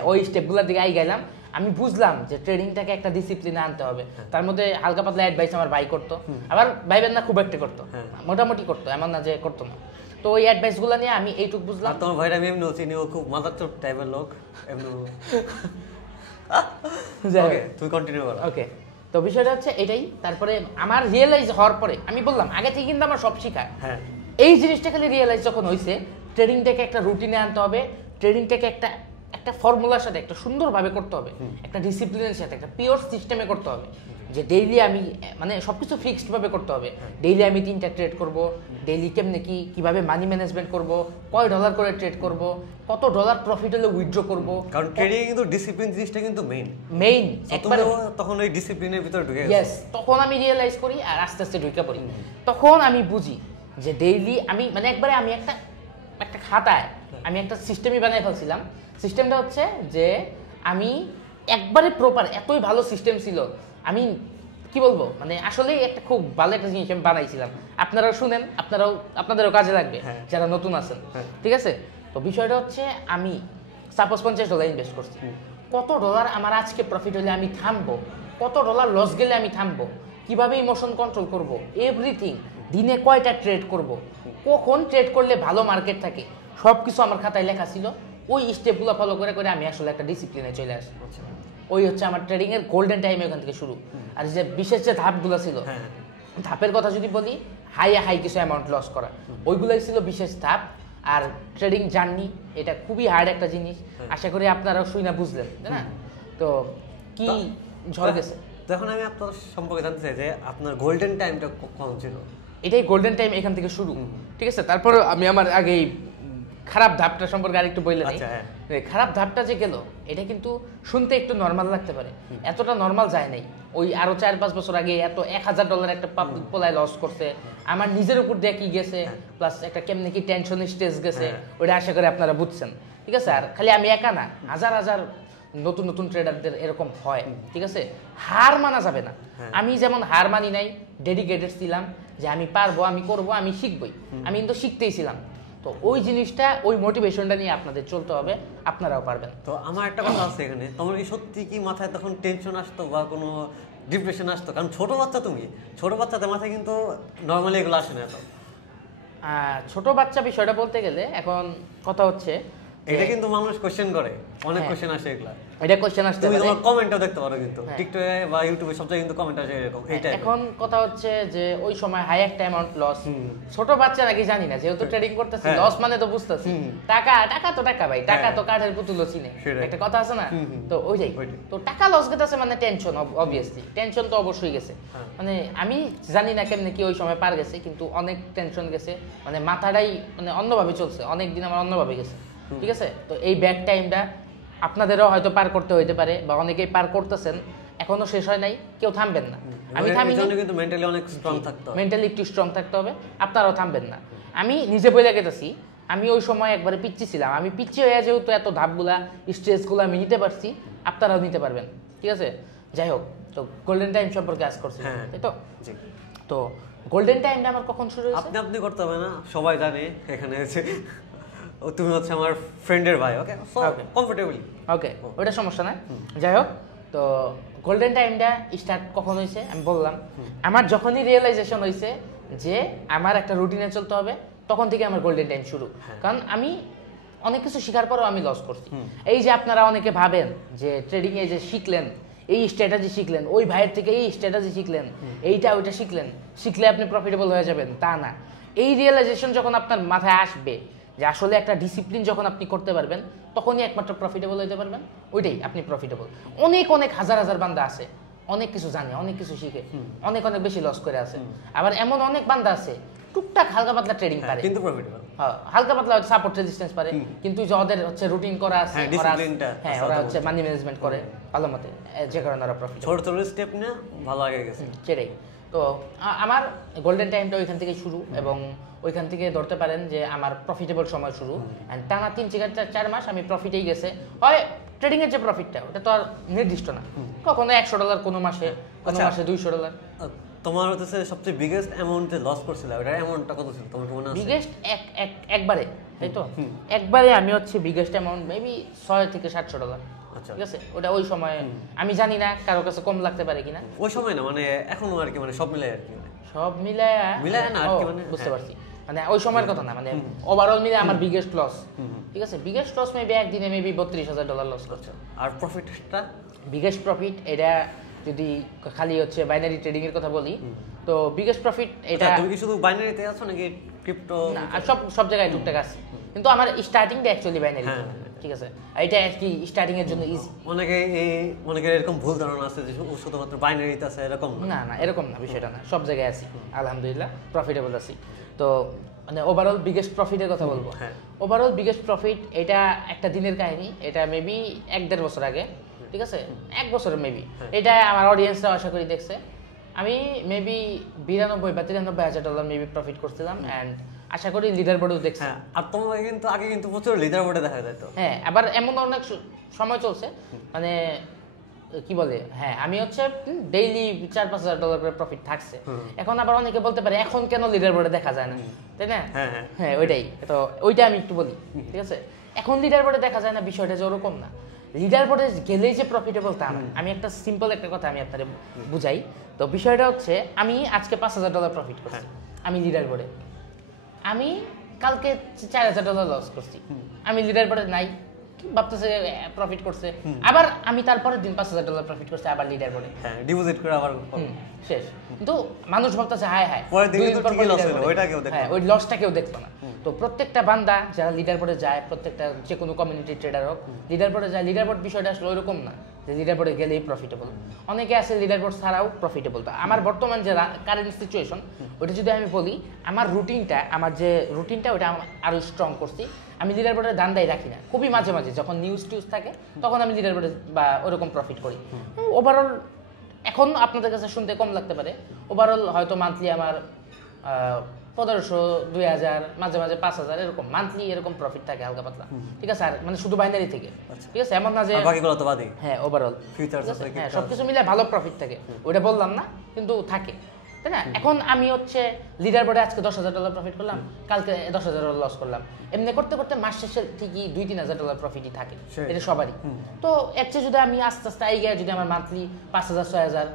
ওই স্টেপগুলোর দিকে গেলাম। আমি বুঝলাম যে ট্রেডিংটাকে একটা ডিসিপ্লিনে আনতে হবে। তার মধ্যে হালকা পাতলা অ্যাডভাইস আমার ভাই করতো, আবার ভাই বোন না খুব একটা করতো, মোটামুটি করতো, এমন না যে করতো না। তো ওই অ্যাডভাইসগুলো নিয়ে আমি এইটুকু বুঝলাম। তোমার ভাইরা আমি এমনি চিনি, ও খুব মাদারচোদ টাইপের লোক এমনি। তুই কন্টিনিউ কর। ওকে, তো বিষয়টা হচ্ছে এটাই। তারপরে আমার রিয়েলাইজ হওয়ার পরে আমি বললাম আগে থেকে কিন্তু আমার সব শেখা, এই জিনিসটা খালি রিয়েলাইজ যখন হয়েছে ট্রেডিংটাকে একটা রুটিনে আনতে হবে, ট্রেডিংটাকে একটা একটা ফর্মুলার সাথে একটা সুন্দরভাবে করতে হবে, একটা ডিসিপ্লিনের সাথে একটা পিওর সিস্টেমে করতে হবে, যে ডেইলি আমি মানে সবকিছু ফিক্সড ভাবে করতে হবে। ডেইলি আমি 3টা ট্রেড করব, ডেইলি কেমনে কিভাবে মানি ম্যানেজমেন্ট করব, কয় ডলার করে ট্রেড করব, কত ডলার প্রফিট হলে উইথড্র করব। কারণ ট্রেডিং কিন্তু ডিসিপ্লিন জিনিসটা কিন্তু মেইন একবারে তখন ওই ডিসিপ্লিনের ভিতরে ঢুকে গেছে। ইয়েস, তখন আমি রিয়েলাইজ করি আর আস্তে আস্তে ঢুকে পড়ি। তখন আমি বুঝি যে ডেইলি আমি মানে একবারে আমি একটা খাতায় আমি একটা সিস্টেমই বানিয়ে ফেলছিলাম। সিস্টেমটা হচ্ছে যে আমি একবারে প্রপার, এতই ভালো সিস্টেম ছিল, আমি কি বলবো মানে আসলে একটা খুব ভালো একটা জিনিস আমি বানাইছিলাম। আপনারাও শুনেন, আপনাদেরও কাজে লাগবে যারা নতুন আছেন, ঠিক আছে? তো বিষয়টা হচ্ছে আমি সাপোজ $50 ইনভেস্ট করছি, কত ডলার আমার আজকে প্রফিট হলে আমি থামবো, কত ডলার লস গেলে আমি থামবো, কিভাবে ইমোশন কন্ট্রোল করব, এভরিথিং, দিনে কয়টা ট্রেড করব, কখন ট্রেড করলে ভালো মার্কেট থাকে, সব কিছু আমার খাতায় লেখা ছিল। ওই স্টেপগুলো ফলো করে করে আমি আসলে একটা ডিসিপ্লিনে চলে আসি। ওই হচ্ছে আমার ট্রেডিং এর গোল্ডেন টাইম, ওখান থেকে শুরু। আর যে বিশেষ যে ধাপগুলো ছিল, ধাপের কথা যদি বলি, হাই কিছু অ্যামাউন্ট লস করা, ওইগুলোই ছিল বিশেষ ধাপ। আর ট্রেডিং জার্নি এটা খুবই হার্ড একটা জিনিস, আশা করি আপনারাও শুই না বুঝলেন, তাই না? তো কি ঝড় গেছে। তখন আমি আপনার সম্পর্কে জানতে চাই যে আপনার গোল্ডেন টাইমটা কখন ছিল? এটাই গোল্ডেন টাইম, এখান থেকে শুরু, ঠিক আছে? তারপর আমি আমার আগে খারাপ ধাপটা সম্পর্কে আরেকটু বললে নেই। খারাপ ধাপটা যে গেল, এটা কিন্তু শুনতে একটু নর্মাল লাগতে পারে, এতটা নর্মাল যায় নাই। ওই আরো 4-5 বছর আগে এত $1000 একটা পাবলিক পোলায় লস করছে, আমার নিজের উপর দিয়ে কি গেছে, প্লাস একটা কেমনে কি টেনশনের স্টেজ গেছে, ওটা আশা করি আপনারা বুঝছেন, ঠিক আছে? আর খালি আমি একা না, হাজার হাজার নতুন নতুন ট্রেডারদের এরকম হয়, ঠিক আছে? হার মানা যাবে না। আমি যেমন হার মানি নাই, ডেডিকেটেড ছিলাম যে আমি পারবো, আমি করব, আমি শিখবই, আমি কিন্তু শিখতেই ছিলাম। তো ওই জিনিসটা, ওই মোটিভেশনটা নিয়ে আপনাদের চলতে হবে, আপনারাও পারবেন। তো আমার একটা কথা আছে এখানে, তোমার কি সত্যি কি মাথায় তখন টেনশন আসতো বা কোনো ডিপ্রেশন আসতো? কারণ ছোট বাচ্চা, তুমি ছোট বাচ্চাদের মাথায় কিন্তু নর্মালি এগুলো আসে না। তো ছোট বাচ্চা বিষয়টা বলতে গেলে এখন কথা হচ্ছে এটা কিন্তু মানুষ কোশ্চেন করে, অনেক কোশ্চেন আসে এগুলা, এটা কোশ্চেন আসতে তুমি তোমার কমেন্টও দেখতে পারো, কিন্তু টিকটকে বা ইউটিউবে সব জায়গায় কিন্তু কমেন্ট আসে এরকম। এখন কথা হচ্ছে যে ওই সময় হাই একটা অ্যামাউন্ট লস, ছোট বাচ্চা নাকি জানি না, যেহেতু ট্রেডিং করতেছি লস মানে তো বুঝতেছি, টাকা তো টাকা ভাই, টাকা তো কাঠের পুতুলও চিনে, একটা কথা আছে না? তো ওইটাই, তো টাকা লস গেছে মানে টেনশন, অবভিয়াসলি টেনশন তো অবশ্যই গেছে। মানে আমি জানি না কেমনে কি ওই সময় পার গেছে, কিন্তু অনেক টেনশন গেছে, মানে মাথাটাই মানে অন্যভাবে চলছে, অনেক দিন আমার অন্যভাবে গেছে, ঠিক আছে? তো এই ব্যাড টাইমটা আপনাদেরও হয়তো পার করতে হইতে পারে, বা অনেকেই পার করতেছেন, এখনো শেষ হয় নাই, কেউ থামবেন না। আমি থামি না, কিন্তু মেন্টালি অনেক স্ট্রং থাকতে হবে, মেন্টালি একটু স্ট্রং থাকতে হবে, আপনারাও থামবেন না। আমি নিজে বলে গেতেছি, আমি ওই সময় একবারে পিচ্ছি ছিলাম, আমি পিচ্ছি হয়ে যেহেতু এত ধাপগুলা স্ট্রেসগুলো আমি নিতে পারছি, আপনারাও নিতে পারবেন, ঠিক আছে? যাই হোক, তো গোল্ডেন টাইম সম্পর্কে আজ করছি, তাই তো? তো গোল্ডেন টাইমটা আমার কখন শুরু হয়েছে? আপনি করতে হবে না, সবাই জানে এখানে আছে, তুমি হচ্ছে আমার ফ্রেন্ডের ভাই, ওকে কমফোর্টেবলি, ওকে, ওটা সমস্যা না। যাই হোক, তো গোল্ডেন টাইমটা স্টার্ট কখন হয়েছে আমি বললাম, আমার যখনই রিয়েলাইজেশন হয়েছে যে আমার একটা রুটিনে চলতে হবে, তখন থেকে আমার গোল্ডেন টাইম শুরু। কারণ আমি অনেক কিছু শেখার পরেও আমি লস করছি। এই যে আপনারা অনেকে ভাবেন যে ট্রেডিং এ যে শিখলেন, এই স্ট্র্যাটেজি শিখলেন, ওই ভাইয়ের থেকে এই স্ট্র্যাটেজি শিখলেন, এইটা ওইটা শিখলে আপনি প্রফিটেবল হয়ে যাবেন, তা না। এই রিয়েলাইজেশন যখন আপনার মাথায় আসবে যে আসলে একটা ডিসিপ্লিন যখন আপনি করতে পারবেন, তখনই একমাত্র প্রফিটেবল হতে পারবেন, ওইটাই আপনি প্রফিটেবল। অনেক হাজার বান্দা আছে, অনেক কিছু জানে, অনেক কিছু শিখে, অনেক বেশি লস করে আছে। আবার এমন অনেক বান্দা আছে টুকটাক হালকা পাতলা ট্রেডিং পারে, কিন্তু প্রফিটেবল, হালকা পাতলা সাপোর্ট রেজিস্ট্যান্স পারে, কিন্তু ওদের হচ্ছে রুটিন করা আছে, ওরা হচ্ছে মানি ম্যানেজমেন্ট করে ভালো মতে, যে কারণে ওরা প্রফিট। ছোট ছোট স্টেপ না ভালো আগে গেছে, সেটাই। তো আমার গোল্ডেন টাইমটা ওইখান থেকে শুরু, এবং ওইখান থেকে ধরতে পারেন যে আমার প্রফিটেবল সময় শুরু। টানা 3-4 মাস আমি প্রফিটেই গেছে, হয় ট্রেডিং এর যে প্রফিটটা ওটা তো আর নির্দিষ্ট না, কখনো $100 কোনো মাসে, কোনো মাসে $200। তোমার হচ্ছে সবচেয়ে বিগেস্ট অ্যামাউন্ট যে লস করছিল ওটার অ্যামাউন্টটা কত ছিল তোমার কি মনে আছে? বিগেস্ট একবারে, তাই তো একবারে আমি হচ্ছে বিগেস্ট অ্যামাউন্ট মেবি $600 থেকে $700। আচ্ছা, ঠিক আছে, ওটা ওই সময় আমি জানি না কারো কাছে কম লাগতে পারে কিনা, ওই সময় না মানে এখনো আর কি, মানে সব মিলাই আর কি, সব মিলায় না আর কি, মানে বুঝতে পারছি, মানে ওই সময়ের কথা না, মানে ওভারঅল মিলে আমার বিগেস্ট লস। ঠিক আছে, বিগেস্ট লস মেবি একদিনে মেবি $32,000 লস করছে। আর প্রফিটটা? বিগেস্ট প্রফিট এটা যদি খালি হচ্ছে বাইনারি ট্রেডিং এর কথা বলি, তো বিগেস্ট প্রফিট এটা তুমি কি শুধু বাইনারিতে আছো নাকি ক্রিপ্টো? না, সব জায়গায় টুকটাক আছে, কিন্তু আমার স্টার্টিংটা অ্যাকচুয়ালি বাইনারি। ঠিক আছে, এটা আর কি স্টার্টিং এর জন্য ইজি। অনেকের এরকম ভুল ধারণা আছে যে শুধুমাত্র বাইনারিতে আছে, এরকম না না, এরকম না, বিষয়টা না, সব জায়গায় আছি আলহামদুলিল্লাহ, প্রফিটেবল আছি। তো মানে ওভারঅল বিগেস্ট প্রফিটের কথা বলবো, ওভারঅল বিগেস্ট প্রফিট এটা একটা দিনের কাহিনী, এটা মেবি 1-1.5 বছর আগে। ঠিক আছে, 1 বছরের মেবি, এটা আমার অডিয়েন্সরা আশা করি দেখছে। আমি মেবি $92,000 বা $93,000 মেবি প্রফিট করছিলাম, অ্যান্ড আশা করি লিডার বোর্ডেও দেখছে। আর তোমাকে কিন্তু আগে কিন্তু প্রচুর লিডার বোর্ডে দেখা যেত। হ্যাঁ, আবার এমন অনেক সময় চলছে, মানে কি বলে, হ্যাঁ আমি হচ্ছে ডেইলি $4-5,000 করে প্রফিট থাকছে। এখন আবার অনেকে বলতে পারে এখন কেন লিডার বোর্ডে দেখা যায় না, তাই না? হ্যাঁ ওইটাই তো, ওইটা আমি একটু বলি। ঠিক আছে, এখন লিডার বোর্ডে দেখা যায় না, বিষয়টা যে ওরকম না। লিডার বোর্ডে গেলেই যে প্রফিটেবল তা না। আমি একটা সিম্পল একটা কথা আমি আপনাদের বুঝাই। তো বিষয়টা হচ্ছে, আমি আজকে $5,000 প্রফিট করছি আমি লিডার বোর্ডে, আমি কালকে $4,000 লস করছি, আমি লিডার বোর্ডে নাই, ভাবতেছে প্রফিট করছে, আবার আমি তারপরের দিন $5,000 প্রফিট করছে আবার লিডার বোর্ডে, ডিপোজিট করে আবার শেষ। কিন্তু মানুষ ভাবতেছে হায় হায়, ওই লসটা কেউ দেখলো না। তো প্রত্যেকটা বান্দা যারা লিডার বোর্ডে যায়, প্রত্যেকটা যে কোনো কমিউনিটি ট্রেডার হোক লিডার বোর্ডে যায়, লিডার বোর্ড বিষয়টা আসলে ওইরকম না যে লিডার বোর্ডে গেলেই প্রফিটেবল। অনেকে আছে লিডার বোর্ড ছাড়াও প্রফিটেবল। তো আমার বর্তমান যে কারেন্ট সিচুয়েশন, ওটা যদি আমি বলি, আমার রুটিনটা ওটা আরো স্ট্রং করছি। আমি লিডার বোর্ডের দান্দাই রাখি না, খুবই মাঝে মাঝে যখন নিউজ টিউজ থাকে তখন আমি লিডার বোর্ডে বা ওরকম প্রফিট করি। ওভারঅল এখন আপনাদের কাছে শুনতে কম লাগতে পারে, ওভারঅল হয়তো মান্থলি আমার 1,500, 2,000, মাঝে মাঝে 5,000 এরকম মান্থলি এরকম প্রফিট থাকে হালকা পাতলা। ঠিক আছে, আর মানে শুধু বাইনারি থেকে। ঠিক আছে, এমন না যে বাকিগুলো তো বাদই। হ্যাঁ, ওভারঅল ফিউচারস আছে, হ্যাঁ সবকিছু মিলে ভালো প্রফিট থাকে, ওটা বললাম না, কিন্তু থাকে, তাই না? এখন আমি হচ্ছে লিডার বোর্ডে আজকে $10,000 প্রফিট করলাম, কালকে $10,000 লস করলাম, এমনি করতে করতে মাস শেষে ঠিকই $2-3,000 প্রফিটই থাকে, এটা সবারই। তো এর চেয়ে যদি আমি আস্তে আস্তে আইগিয়ে যদি আমার মান্থলি 5,000, 6,000,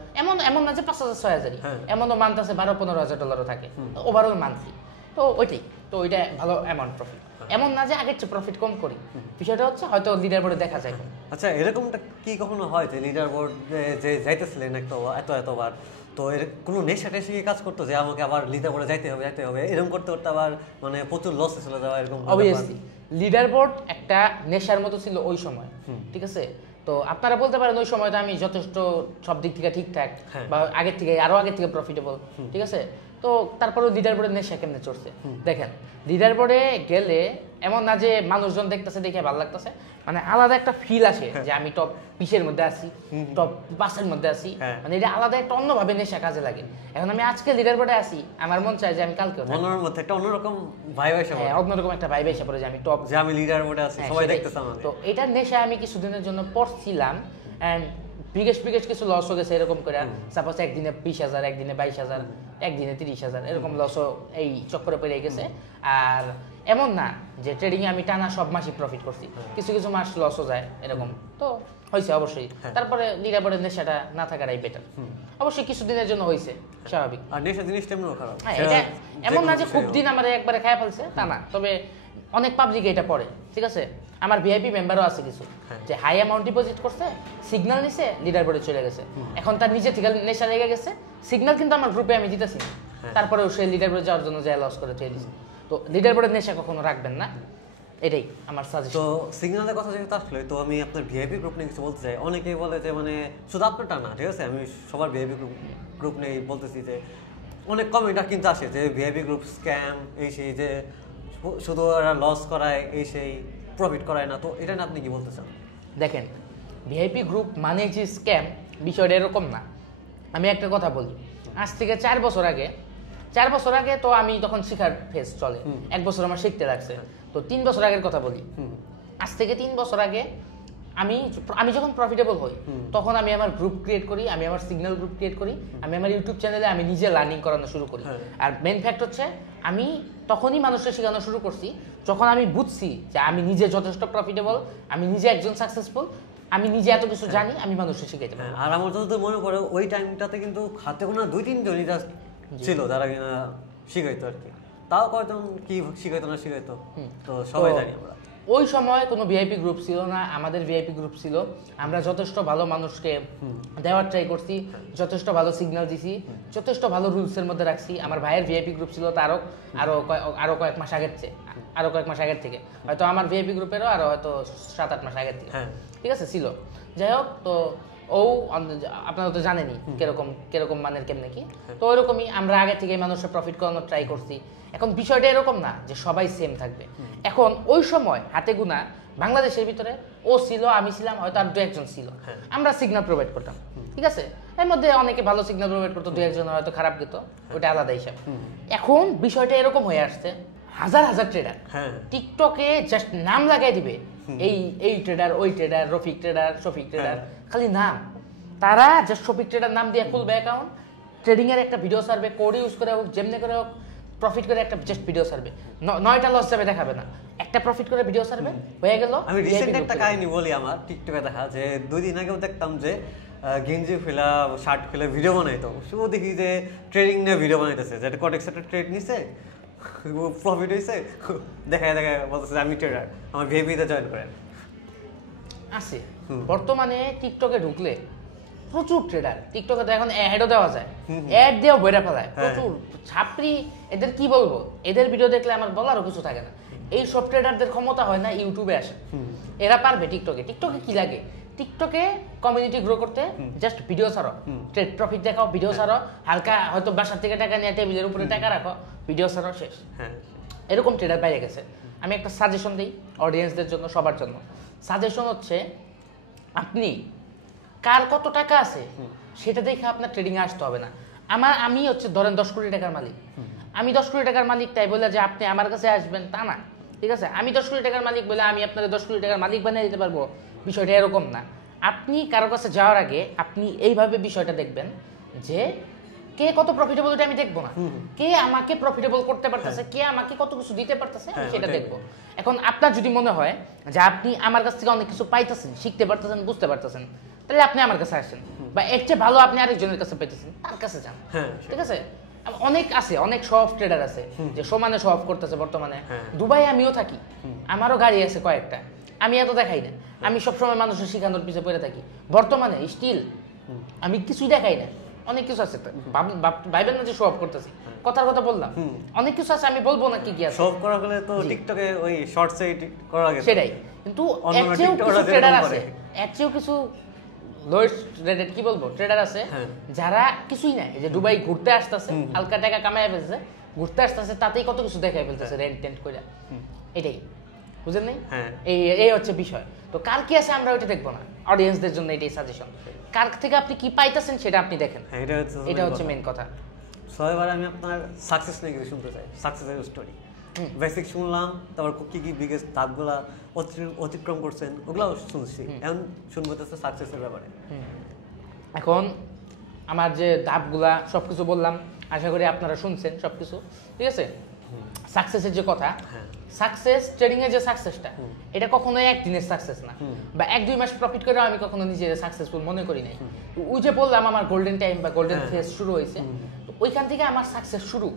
এমন না যে 5,000, 6,000ই, এমনও মান্থ আছে $12,000-15,000 থাকে ওভারঅল মান্থলি। তো ওইটাই তো, ওইটা ভালো অ্যামাউন্ট প্রফিট, এমন না যে আগের চেয়ে প্রফিট কম করি। বিষয়টা হচ্ছে হয়তো লিডার বোর্ডে দেখা যায়। আচ্ছা, এরকমটা কি কখনো হয় যে লিডার বোর্ড যে যাইতেছিলেন এতবার, তো এর কোনো নেশা টেশা কি কাজ করতো যে আমাকে আবার লিডার বোর্ডে যাইতে হবে, এরকম করতে করতে আবার মানে প্রচুর লসে চলে যাওয়া, এরকম? অবভিয়াসলি লিডার বোর্ড একটা নেশার মতো ছিল ওই সময়। ঠিক আছে, তো আপনারা বলতে পারেন ওই সময়টা আমি যথেষ্ট সব দিক থেকে ঠিকঠাক বা আগের থেকে প্রফিটেবল। ঠিক আছে, তো তারপরেও লিডার বোর্ডের নেশা কেমনে চড়ছে দেখেন। লিডার বোর্ডে গেলে এমন না যে মানুষজন দেখতেছে দেখে ভালো লাগতেছে, মানে আলাদা একটা ফিল আসে যে আমি টপ 20-এর মধ্যে আছি, টপ 5-এর মধ্যে আছি, মানে এটা আলাদা একটা অন্যভাবে নেশা কাজে লাগে। এখন আমি আজকে লিডার বোর্ডে আছি, আমার মন চায় যে আমি কালকে মনের মধ্যে একটা অন্যরকম ভাইব আসে, অন্যরকম একটা ভাইব এসে পড়ে যে আমি টপ, যে আমি লিডার বোর্ডে আছি, সবাই দেখতেছে আমাকে। তো এটার নেশা আমি কিছুদিনের জন্য পড়ছিলাম, এন্ড বিগেস্ট কিছু লস হয়ে গেছে এরকম করে। সাপোজ একদিনে 20,000, একদিনে 22,000, একদিনে 30,000 এরকম লসও এই চক্করে পড়ে গেছে। আর এমন না যে ট্রেডিং এ আমি টানা সব মাসই প্রফিট করছি, কিছু কিছু মাস লসও যায় এরকম তো হয়েছে অবশ্যই। তারপরে লিডার বোর্ডের নেশাটা না থাকাটাই বেটার। অবশ্যই কিছুদিনের জন্য হয়েছে, স্বাভাবিক। আর নেশা জিনিসটা এমনও খারাপ, হ্যাঁ, এটা এমন না যে খুব দিন আমার একবারে খায় ফেলছে তা না, তবে অনেক পাবলিকে এটা পড়ে। ঠিক আছে, আমার ভিআইপি মেম্বারও আছে কিছু যে হাই অ্যামাউন্ট ডিপোজিট করছে, সিগন্যাল নিছে, লিডার বোর্ডে চলে গেছে, এখন তার নিজে থেকে নেশা লেগে গেছে, সিগন্যাল কিন্তু আমার গ্রুপে আমি দিতেছি না, তারপরেও সে লিডার বোর্ডে যাওয়ার জন্য যায় লস করে চলে দিচ্ছে। তো লিডার বোর্ডের নেশা কখনো রাখবেন না, এটাই আমার সাজেশন। তো সিগন্যালের কথা যেহেতু আসলে, তো আমি আপনার ভিআইপি গ্রুপ নিয়ে কিছু বলতে চাই। অনেকেই বলে যে মানে শুধু আপনারটা না, ঠিক আছে, আমি সবার ভিআইপি গ্রুপ নিয়ে বলতেছি যে অনেক কমেন্ট কিন্তু আসে যে ভিআইপি গ্রুপ স্ক্যাম, এই সেই, যে শুধু ওরা লস করায়, এই সেই, প্রফিট করায় না। তো এটা না আপনি কি বলতে চান? দেখেন, ভিআইপি গ্রুপ মানে যে স্ক্যাম, বিষয়টা এরকম না। আমি একটা কথা বলি, আজ থেকে 4 বছর আগে তো আমি তখন শিখার ফেজ চলে, 1 বছর আমার শিখতে লাগছে। তো 3 বছর আগের কথা বলি, আজ থেকে 3 বছর আগে আমি আমি যখন প্রফিটেবল হই তখন আমি আমার গ্রুপ ক্রিয়েট করি, আমি আমার সিগন্যাল গ্রুপ ক্রিয়েট করি, আমি আমার ইউটিউব চ্যানেলে আমি নিজে লার্নিং করানো শুরু করি। আর মেন ফ্যাক্ট হচ্ছে আমি তখনই মানুষকে শেখানো শুরু করছি যখন আমি বুঝছি যে আমি নিজে যথেষ্ট প্রফিটেবল, আমি নিজে একজন সাকসেসফুল, আমি নিজে এত কিছু জানি, আমি মানুষকে শিখাইতে পারি। আর আমার তো মনে পড়ে ওই টাইমটাতে কিন্তু হাতে কোনো 2-3 জনই জাস্ট ছিল যারা কিনা শিখাইতো আর কি, তাও কয়জন কি শিখাইতো না শিখাইতো তো সবাই জানি আমরা। ওই সময় কোনো ভিআইপি গ্রুপ ছিল না, আমাদের ভিআইপি গ্রুপ ছিল। আমরা যথেষ্ট ভালো মানুষকে দেওয়ার ট্রাই করছি, যথেষ্ট ভালো সিগন্যাল দিছি, যথেষ্ট ভালো রুলসের মধ্যে রাখছি। আমার ভাইয়ের ভিআইপি গ্রুপ ছিল তারও আরো কয়েক মাস আগের চেয়ে, আরো কয়েক মাস আগের থেকে, হয়তো আমার ভিআইপি গ্রুপেরও আরো হয়তো 7-8 মাস আগের থেকে, ঠিক আছে ছিল। যাই হোক, তো আপনারা তো জানেনই কিরকম মানের কেমনে কি। তো ওইরকমই আমরা আগে থেকে মানুষের প্রফিট করানোর ট্রাই করছি। এখন বিষয়টা এরকম না যে সবাই সেম থাকবে। এখন ওই সময় হাতে গোনা বাংলাদেশের ভিতরে ও ছিল, আমি ছিলাম, হয়তো আর 2-1 জন ছিল, আমরা সিগন্যাল প্রোভাইড করতাম, ঠিক আছে। এর মধ্যে অনেকে ভালো সিগন্যাল প্রোভাইড করতো, 2-1 জন হয়তো খারাপ দিত, ওটা আলাদা হিসাব। এখন বিষয়টা এরকম হয়ে আসছে, হাজার হাজার ট্রেডার টিকটকে জাস্ট নাম লাগাই দিবে, এই ট্রেডার, ওই trader, Rafiq trader, Shafiq trader, খালি নাম। তারা জাস্ট শফিক ট্রেডার নাম দিয়ে খুলবে অ্যাকাউন্ট, ট্রেডিং এর একটা ভিডিও সার্ভে, কোড ইউজ করে হোক, যেমনি করে হোক, প্রফিট করে একটা জাস্ট ভিডিও সার্ভে, 9টা লস যাবে দেখাবে না, একটা প্রফিট করে ভিডিও সার্ভে হয়ে গেল। আমি রিসেন্ট একটা কাহিনী বলি, আমার টিকটকে দেখা যে 2 দিন আগেও দেখতাম যে গেঞ্জি ফেলা, শার্ট ফেলা ভিডিও বানাইতো, শুধু দেখি যে ট্রেডিং নিয়ে ভিডিও বানাইতেছে, যেটা কটেক্স একটা ট্রেড নিছে, প্রফিট হয়েছে, দেখায় বলতেছে আমি ট্রেডার, আমার ভিআইপিতে জয়েন করেন। আছে বর্তমানে টিকটকে ঢুকলে প্রচুর ট্রেডার, টিকটকে তো এখন অ্যাডও দেওয়া যায়, অ্যাড দিয়েও বইরা ফেলায় প্রচুর ছাপরি। এদের কি বলবো, এদের ভিডিও দেখলে আমার বলারও কিছু থাকে না। এই সব ট্রেডারদের ক্ষমতা হয় না ইউটিউবে আসে, এরা পারবে টিকটকে। টিকটকে কি লাগে, টিকটকে কমিউনিটি গ্রো করতে জাস্ট ভিডিও ছাড়ো, ট্রেড প্রফিট দেখাও, ভিডিও ছাড়ো, হালকা হয়তো বাসার থেকে টাকা নিয়ে টেবিলের উপরে টাকা রাখো, ভিডিও ছাড়ো, শেষ। এরকম ট্রেডার বাইরে গেছে। আমি একটা সাজেশন দিই অডিয়েন্সদের জন্য, সবার জন্য। সাজেশন হচ্ছে, আপনি কার কত টাকা আছে সেটা দেখে আপনার ট্রেডিংয়ে আসতে হবে না। আমি হচ্ছে ধরেন 10 কোটি টাকার মালিক, আমি 10 কোটি টাকার মালিক তাই বলে যে আপনি আমার কাছে আসবেন তা না, ঠিক আছে। আমি 10 কোটি টাকার মালিক বলে আমি আপনাকে 10 কোটি টাকার মালিক বানিয়ে দিতে পারবো, বিষয়টা এরকম না। আপনি কারো কাছে যাওয়ার আগে আপনি এইভাবে বিষয়টা দেখবেন যে কে কত প্রফিটেবল, এটা আমি দেখবো না, কে আমাকে প্রফিটেবল করতে পারতেছে, কে আমাকে কত কিছু দিতে পারতেছে, আমি সেটা দেখবো। এখন আপনার যদি মনে হয় যে আপনি আমার কাছ থেকে অনেক কিছু পাইতেছেন, শিখতে পারতেছেন, বুঝতে পারতেছেন, তাহলে আপনি আমার কাছে আসেন, বা এর চেয়ে ভালো আপনি আরেকজনের কাছে পাইতেছেন, তার কাছে যান, ঠিক আছে। অনেক আছে, অনেক শো অফ ট্রেডার আছে যে সমানে শো অফ করতেছে বর্তমানে। দুবাই আমিও থাকি, আমারও গাড়ি আছে কয়েকটা, আমি এত দেখাই না, আমি সবসময় মানুষের শিখানোর পিছিয়ে পড়ে থাকি। বর্তমানে স্টিল আমি কিছুই দেখাই না, অনেক কিছু আছে, ভাইবেন না যে শো অফ করতেছি, কথার কথা বললাম, অনেক কিছু আছে, আমি বলবো না কি কি আছে। শো অফ করা হলে তো টিকটকে ওই শর্টস এ করা লাগে, সেটাই। কিন্তু এর চেয়েও কিছু ট্রেডার আছে, এর চেয়েও কিছু লোয়েস্ট রেটেড কি বলবো ট্রেডার আছে, যারা কিছুই নাই, যে দুবাই ঘুরতে আসতেছে, হালকা টাকা কামায় ফেলছে, ঘুরতে আসতেছে, তাতেই কত কিছু দেখায় ফেলতেছে রেন্ট টেন্ট করে। এটাই বুঝলেন নাই, এই হচ্ছে বিষয়। তো কার কি আছে আমরা ওইটা দেখবো না, অডিয়েন্সদের জন্য এটাই সাজেশন। কার থেকে আপনি কি পাইতেছেন সেটা আপনি দেখেন, এটা হচ্ছে মেইন কথা। সো এবার আমি আপনার সাকসেস নিয়ে কিছু শুনতে চাই, সাকসেসের স্টোরি। বেসিক শুনলাম, তারপর কি কি বিগেস্ট ধাপগুলা অতিক্রম করছেন ওগুলো শুনছি, এখন শুনবো তো সাকসেসের ব্যাপারে। এখন আমার যে ধাপগুলা সবকিছু বললাম, আশা করি আপনারা শুনছেন সবকিছু, ঠিক আছে। সাকসেসের যে কথা, সাকসেস ট্রেডিং এর যে সাকসেসটা, এটা কখনোই একদিনের সাকসেস না, বা 1-2 মাস প্রফিট করেও আমি কখনো নিজে সাকসেসফুল মনে করি নাই। ওই যে বললাম আমার গোল্ডেন টাইম বা গোল্ডেন ফেজ শুরু হয়েছে, ওইখান থেকে আমার সাকসেস শুরু,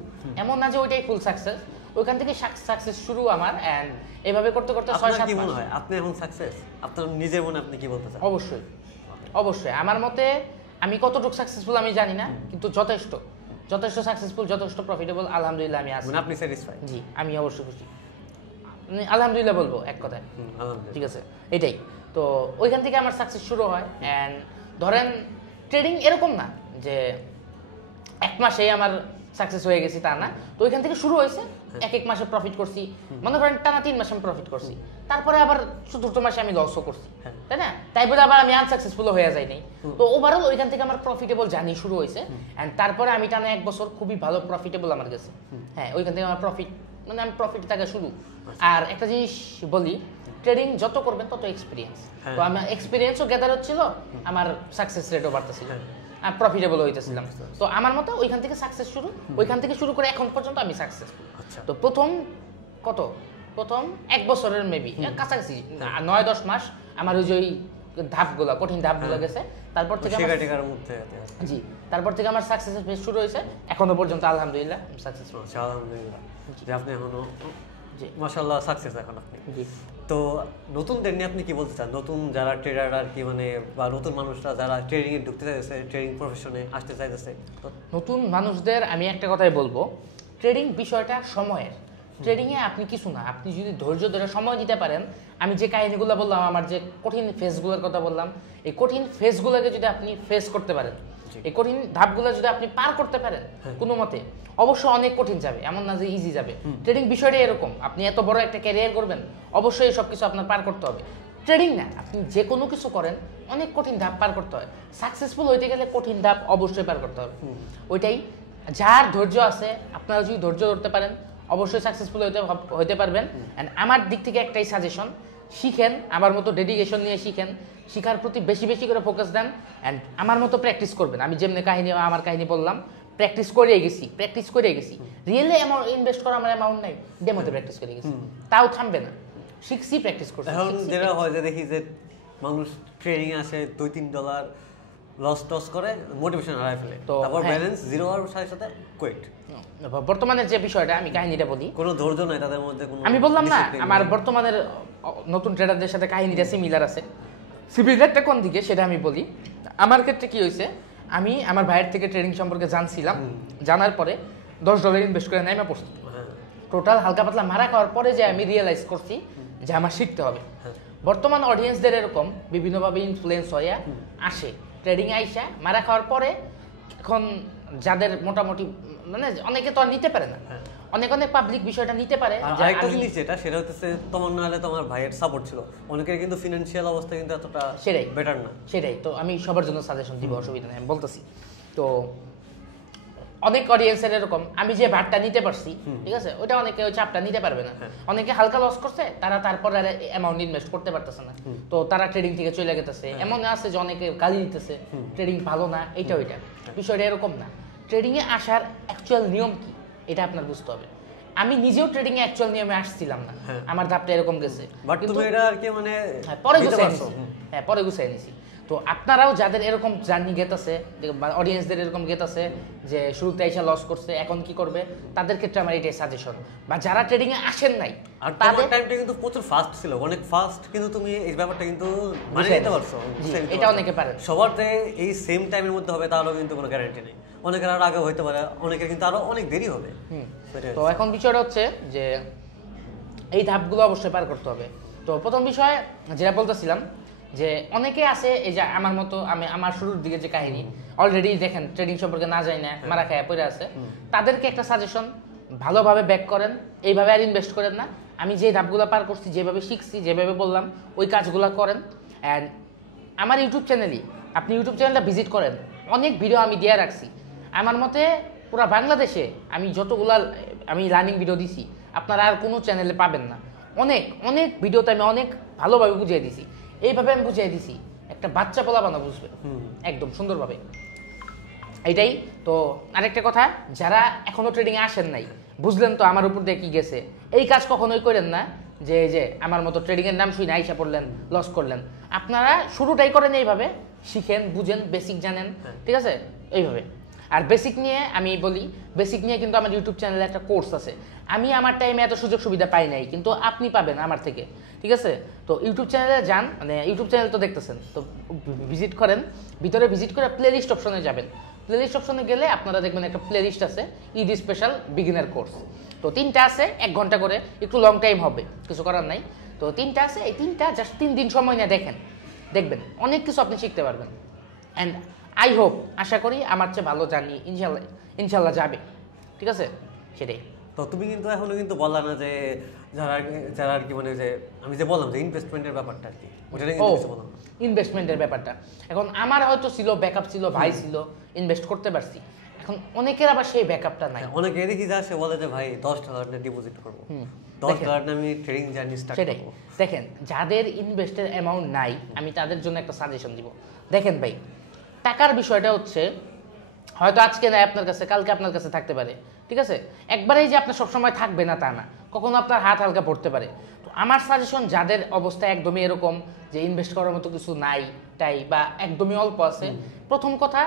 এমন না যে ওইটাই ফুল সাকসেস, ওইখান থেকে সাকসেস শুরু আমার। এন্ড এইভাবে করতে করতে 6-7 মাস। আপনি এখন সাকসেস আপনার নিজের মনে আপনি কি বলতে চান? অবশ্যই অবশ্যই আমার মতে আমি কতটুকু সাকসেসফুল আমি জানি না, কিন্তু যথেষ্ট সাকসেসফুল, যথেষ্ট প্রফিটেবল, আলহামদুলিল্লাহ আমি আছি। মানে আপনি স্যাটিসফাই? জি, আমি অবশ্যই খুশি, আলহামদুলিল্লাহ বলবো এক কথায়, ঠিক আছে। এটাই তো ওইখান থেকে আমার সাকসেস শুরু হয়। অ্যান্ড ধরেন ট্রেডিং এরকম না যে 1 মাসেই আমার সাকসেস হয়ে গেছি, তা না। তো ওইখান থেকে শুরু হয়েছে, এক মাসে প্রফিট করছি, মনে করেন টানা 3 মাসে আমি প্রফিট করছি, তারপরে আবার 4th মাসে আমি লসও করছি, তাই না? তাই বলে আবার আমি আনসাকসেসফুল হয়ে যাই নাই। তো ওভারঅল ওইখান থেকে আমার প্রফিটেবল জার্নি শুরু হয়েছে। অ্যান্ড তারপরে আমি টানা 1 বছর খুবই ভালো প্রফিটেবল আমার গেছে। হ্যাঁ, ওইখান থেকে আমার প্রফিট, মানে আমি প্রফিট থাকা শুরু। আর একটা জিনিস বলি, ট্রেডিং যত করবেন তত এক্সপিরিয়েন্স, তো আমার এক্সপিরিয়েন্সও গ্যাদার হচ্ছিল, আমার সাকসেস রেটও বাড়তেছিল, প্রফিটেবল হইতেছিলাম। তো আমার মতে ওইখান থেকে সাকসেস শুরু, ওইখান থেকে শুরু করে এখন পর্যন্ত আমি সাকসেসফুল। তো প্রথম 1 বছরের মেবি কাছাকাছি 9-10 মাস আমার ওই যে ধাপগুলা, কঠিন ধাপগুলো গেছে, তারপর থেকে জি, তারপর থেকে আমার সাকসেসের ফেজ শুরু হয়েছে, এখনো পর্যন্ত আলহামদুলিল্লাহ সাকসেসফুল। আলহামদুলিল্লাহ যে আপনি এখনো মাশাআল্লাহ সাকসেস এখন আপনি। তো নতুনদের নিয়ে আপনি কি বলতে চান? নতুন যারা ট্রেডার আর কি মানে, বা নতুন মানুষরা যারা ট্রেডিং এ ঢুকতে চাইছে, ট্রেডিং প্রফেশনে আসতে চাইছে, নতুন মানুষদের আমি একটা কথাই বলবো, ট্রেডিং বিষয়টা সময়ের। ট্রেডিংয়ে আপনি কিছু না, আপনি যদি ধৈর্য ধরে সময় দিতে পারেন, আমি যে কাহিনীগুলো বললাম, আমার যে কঠিন ফেজগুলোর কথা বললাম, এই কঠিন ফেজগুলোকে যদি আপনি ফেস করতে পারেন, এই কঠিন ধাপগুলো যদি আপনি পার করতে পারেন কোনো মতে, অবশ্যই অনেক কঠিন যাবে, এমন না যে ইজি যাবে। ট্রেডিং বিষয়টা এরকম, আপনি এত বড় একটা ক্যারিয়ার করবেন, অবশ্যই সব কিছু আপনার পার করতে হবে। ট্রেডিং না, আপনি যে কোনো কিছু করেন অনেক কঠিন ধাপ পার করতে হয়। সাকসেসফুল হইতে গেলে কঠিন ধাপ অবশ্যই পার করতে হবে। ওইটাই, যার ধৈর্য আছে, আপনারা যদি ধৈর্য ধরতে পারেন অবশ্যই সাকসেসফুল হইতে পারবেন। অ্যান্ড আমার দিক থেকে একটাই সাজেশন, শিখেন, আমার মতো ডেডিকেশন নিয়ে শিখেন, শিখার প্রতি বেশি বেশি করে ফোকাস দেন, অ্যান্ড আমার মতো প্র্যাকটিস করবেন। আমি যেমনি আমার কাহিনী বললাম, প্র্যাকটিস করে গেছি। রিয়েলি ইনভেস্ট করা আমার অ্যামাউন্ট নাই, ডেমোতে প্র্যাকটিস করে গেছি, তাও থামবে না, শিখছি, প্র্যাকটিস করছি। এখন যেটা হয় যে দেখি যে মানুষ ট্রেডিং আসে $2-3 লস টস করে মোটিভেশন হারায় ফেলে, তারপর ব্যালেন্স জিরো হওয়ার সাথে সাথে কোয়েট। বর্তমানের যে বিষয়টা, আমি কাহিনীটা বলি, কোনো ধৈর্য নাই তাদের মধ্যে, কোনো আমি বললাম না আমার বর্তমানের নতুন ট্রেডারদের সাথে কাহিনীটা সিমিলার আছে। সিমিলারটা কোন দিকে সেটা আমি বলি। আমার ক্ষেত্রে কি হয়েছে, আমি আমার ভাইয়ের থেকে ট্রেডিং সম্পর্কে জানছিলাম, জানার পরে $10 ইনভেস্ট করে নেমে পড়ছি। টোটাল হালকা পাতলা মারা খাওয়ার পরে যে আমি রিয়েলাইজ করছি যে আমার শিখতে হবে। বর্তমান অডিয়েন্সদের এরকম বিভিন্নভাবে ইনফ্লুয়েন্স হয়ে আসে, ট্রেডিং আইসা মারা খাওয়ার পরে, এখন যাদের মোটামুটি মানে অনেকে তো আর নিতে পারে না, অনেক পাবলিক বিষয়টা নিতে পারে। আরেকটা জিনিস যেটা, সেটা হচ্ছে তোমার না হলে তোমার ভাইয়ের সাপোর্ট ছিল, অনেকের কিন্তু ফিনান্সিয়াল অবস্থা কিন্তু এতটা বেটার না। সেটাই তো আমি সবার জন্য সাজেশন দিব, অসুবিধা নেই, আমি বলতেছি। তো অনেক অডিয়েন্সের এরকম, আমি যে ভাটটা নিতে পারছি, ঠিক আছে, ওইটা অনেকে ওই চাপটা নিতে পারবে না। অনেকে হালকা লস করছে, তারা তারপর আর অ্যামাউন্ট ইনভেস্ট করতে পারতেছে না, তো তারা ট্রেডিং থেকে চলে গেতেছে। এমন আছে যে অনেকে গালি দিতেছে, ট্রেডিং ভালো না, এইটা ওইটা। বিষয়টা এরকম না, ট্রেডিং এ আসার অ্যাকচুয়াল নিয়ম কি এটা আপনার বুঝতে হবে। আমি নিজেও ট্রেডিং এ অ্যাকচুয়াল নিয়মে আসছিলাম না, আমার ধাপটা এরকম গেছে, কিন্তু এটা আর কি মানে পরে গুছাই নিছি। তো আপনারাও যাদের এরকম জার্নি গেতেছে, অডিয়েন্সদের এরকম গেতেছে যে শুরুতে এসে লস করছে, এখন কি করবে, তাদের ক্ষেত্রে আমার এটাই সাজেশন। বা যারা ট্রেডিং এ আসেন নাই, আর তাদের টাইমটা কিন্তু প্রচুর ফাস্ট ছিল, অনেক ফাস্ট, কিন্তু তুমি এই ব্যাপারটা কিন্তু মানে নিতে পারছো, এটা অনেকে পারে। সবারতে এই সেম টাইমের মধ্যে হবে তাহলে কিন্তু কোনো গ্যারান্টি নেই, অনেকের আরো আগে হইতে পারে, অনেকের কিন্তু আরো অনেক দেরি হবে। তো এখন বিষয়টা হচ্ছে যে এই ধাপগুলো অবশ্যই পার করতে হবে। তো প্রথম বিষয় যেটা বলতেছিলাম, যে অনেকে আছে এই যে আমার মতো, আমার শুরুর দিকে যে কাহিনী, অলরেডি দেখেন ট্রেডিং সম্পর্কে না যায় না, মারা খায় পড়ে আছে, তাদেরকে একটা সাজেশন, ভালোভাবে ব্যাক করেন, এইভাবে আর ইনভেস্ট করেন না। আমি যে ধাপগুলো পার করছি, যেভাবে শিখছি, যেভাবে বললাম, ওই কাজগুলো করেন। অ্যান্ড আমার ইউটিউব চ্যানেলই, আপনি ইউটিউব চ্যানেলটা ভিজিট করেন, অনেক ভিডিও আমি দিয়ে রাখছি। আমার মতে পুরো বাংলাদেশে আমি যতগুলা লার্নিং ভিডিও দিছি, আপনারা আর কোনো চ্যানেলে পাবেন না। অনেক ভিডিওতে আমি অনেক ভালোভাবে বুঝিয়ে দিছি, এইভাবে আমি বুঝিয়ে দিছি একটা বাচ্চা পোলাপানা বুঝবে একদম সুন্দরভাবে। এইটাই তো। আরেকটা কথা, যারা এখনো ট্রেডিং এ আসেন নাই, বুঝলেন তো আমার উপর দিয়ে কি গেছে, এই কাজ কখনোই করেন না যে আমার মতো ট্রেডিং এর নাম শুনে আইসা পড়লেন, লস করলেন। আপনারা শুরুটাই করেন এইভাবে, শিখেন, বুঝেন, বেসিক জানেন, ঠিক আছে, এইভাবে। আর বেসিক নিয়ে আমি বলি, বেসিক নিয়ে কিন্তু আমার ইউটিউব চ্যানেলে একটা কোর্স আছে। আমি আমার টাইমে এত সুযোগ সুবিধা পাই নাই, কিন্তু আপনি পাবেন আমার থেকে, ঠিক আছে। তো ইউটিউব চ্যানেলে যান, মানে ইউটিউব চ্যানেল তো দেখতেছেন, তো ভিজিট করেন, ভিতরে ভিজিট করে প্লেলিস্ট অপশনে যাবেন। প্লেলিস্ট অপশনে গেলে আপনারা দেখবেন একটা প্লেলিস্ট আছে, ঈদ স্পেশাল বিগিনার কোর্স। তো 3টা আছে, 1 ঘন্টা করে, একটু লং টাইম হবে, কিছু করার নাই। তো 3টা আছে, এই 3টা জাস্ট 3 দিন সময় নিয়ে দেখবেন অনেক কিছু আপনি শিখতে পারবেন। অ্যান্ড আই হোপ, আশা করি আমার চেয়ে ভালো জানি ইনশাল্লাহ যাবে, ঠিক আছে, সেটাই। তো তুমি কিন্তু এখনো কিন্তু বললা না যে যারা আর কি মানে, যে আমি যে বললাম যে ইনভেস্টমেন্টের ব্যাপারটা আর কি, ওটা নিয়ে কিছু বললাম। ইনভেস্টমেন্টের ব্যাপারটা, এখন আমার হয়তো ছিল, ব্যাকআপ ছিল, ভাই ছিল, ইনভেস্ট করতে পারছি। এখন অনেকের আবার সেই ব্যাকআপটা নাই। অনেকে দেখি যা সে বলে যে ভাই $10,000 ডিপোজিট করবো, 10 কারণে আমি ট্রেডিং জার্নি স্টার্ট সেটাই করব। দেখেন, যাদের ইনভেস্টের অ্যামাউন্ট নাই আমি তাদের জন্য একটা সাজেশন দিব। দেখেন ভাই, টাকার বিষয়টা হচ্ছে হয়তো আজকে নাই আপনার কাছে, কালকে আপনার কাছে থাকতে পারে, ঠিক আছে? একবারেই যে আপনার সবসময় থাকবে না তা না, কখনো আপনার হাত হালকা পড়তে পারে। তো আমার সাজেশন, যাদের অবস্থা একদমই এরকম যে ইনভেস্ট করার মতো কিছু নাই তাই বা একদমই অল্প আছে, প্রথম কথা,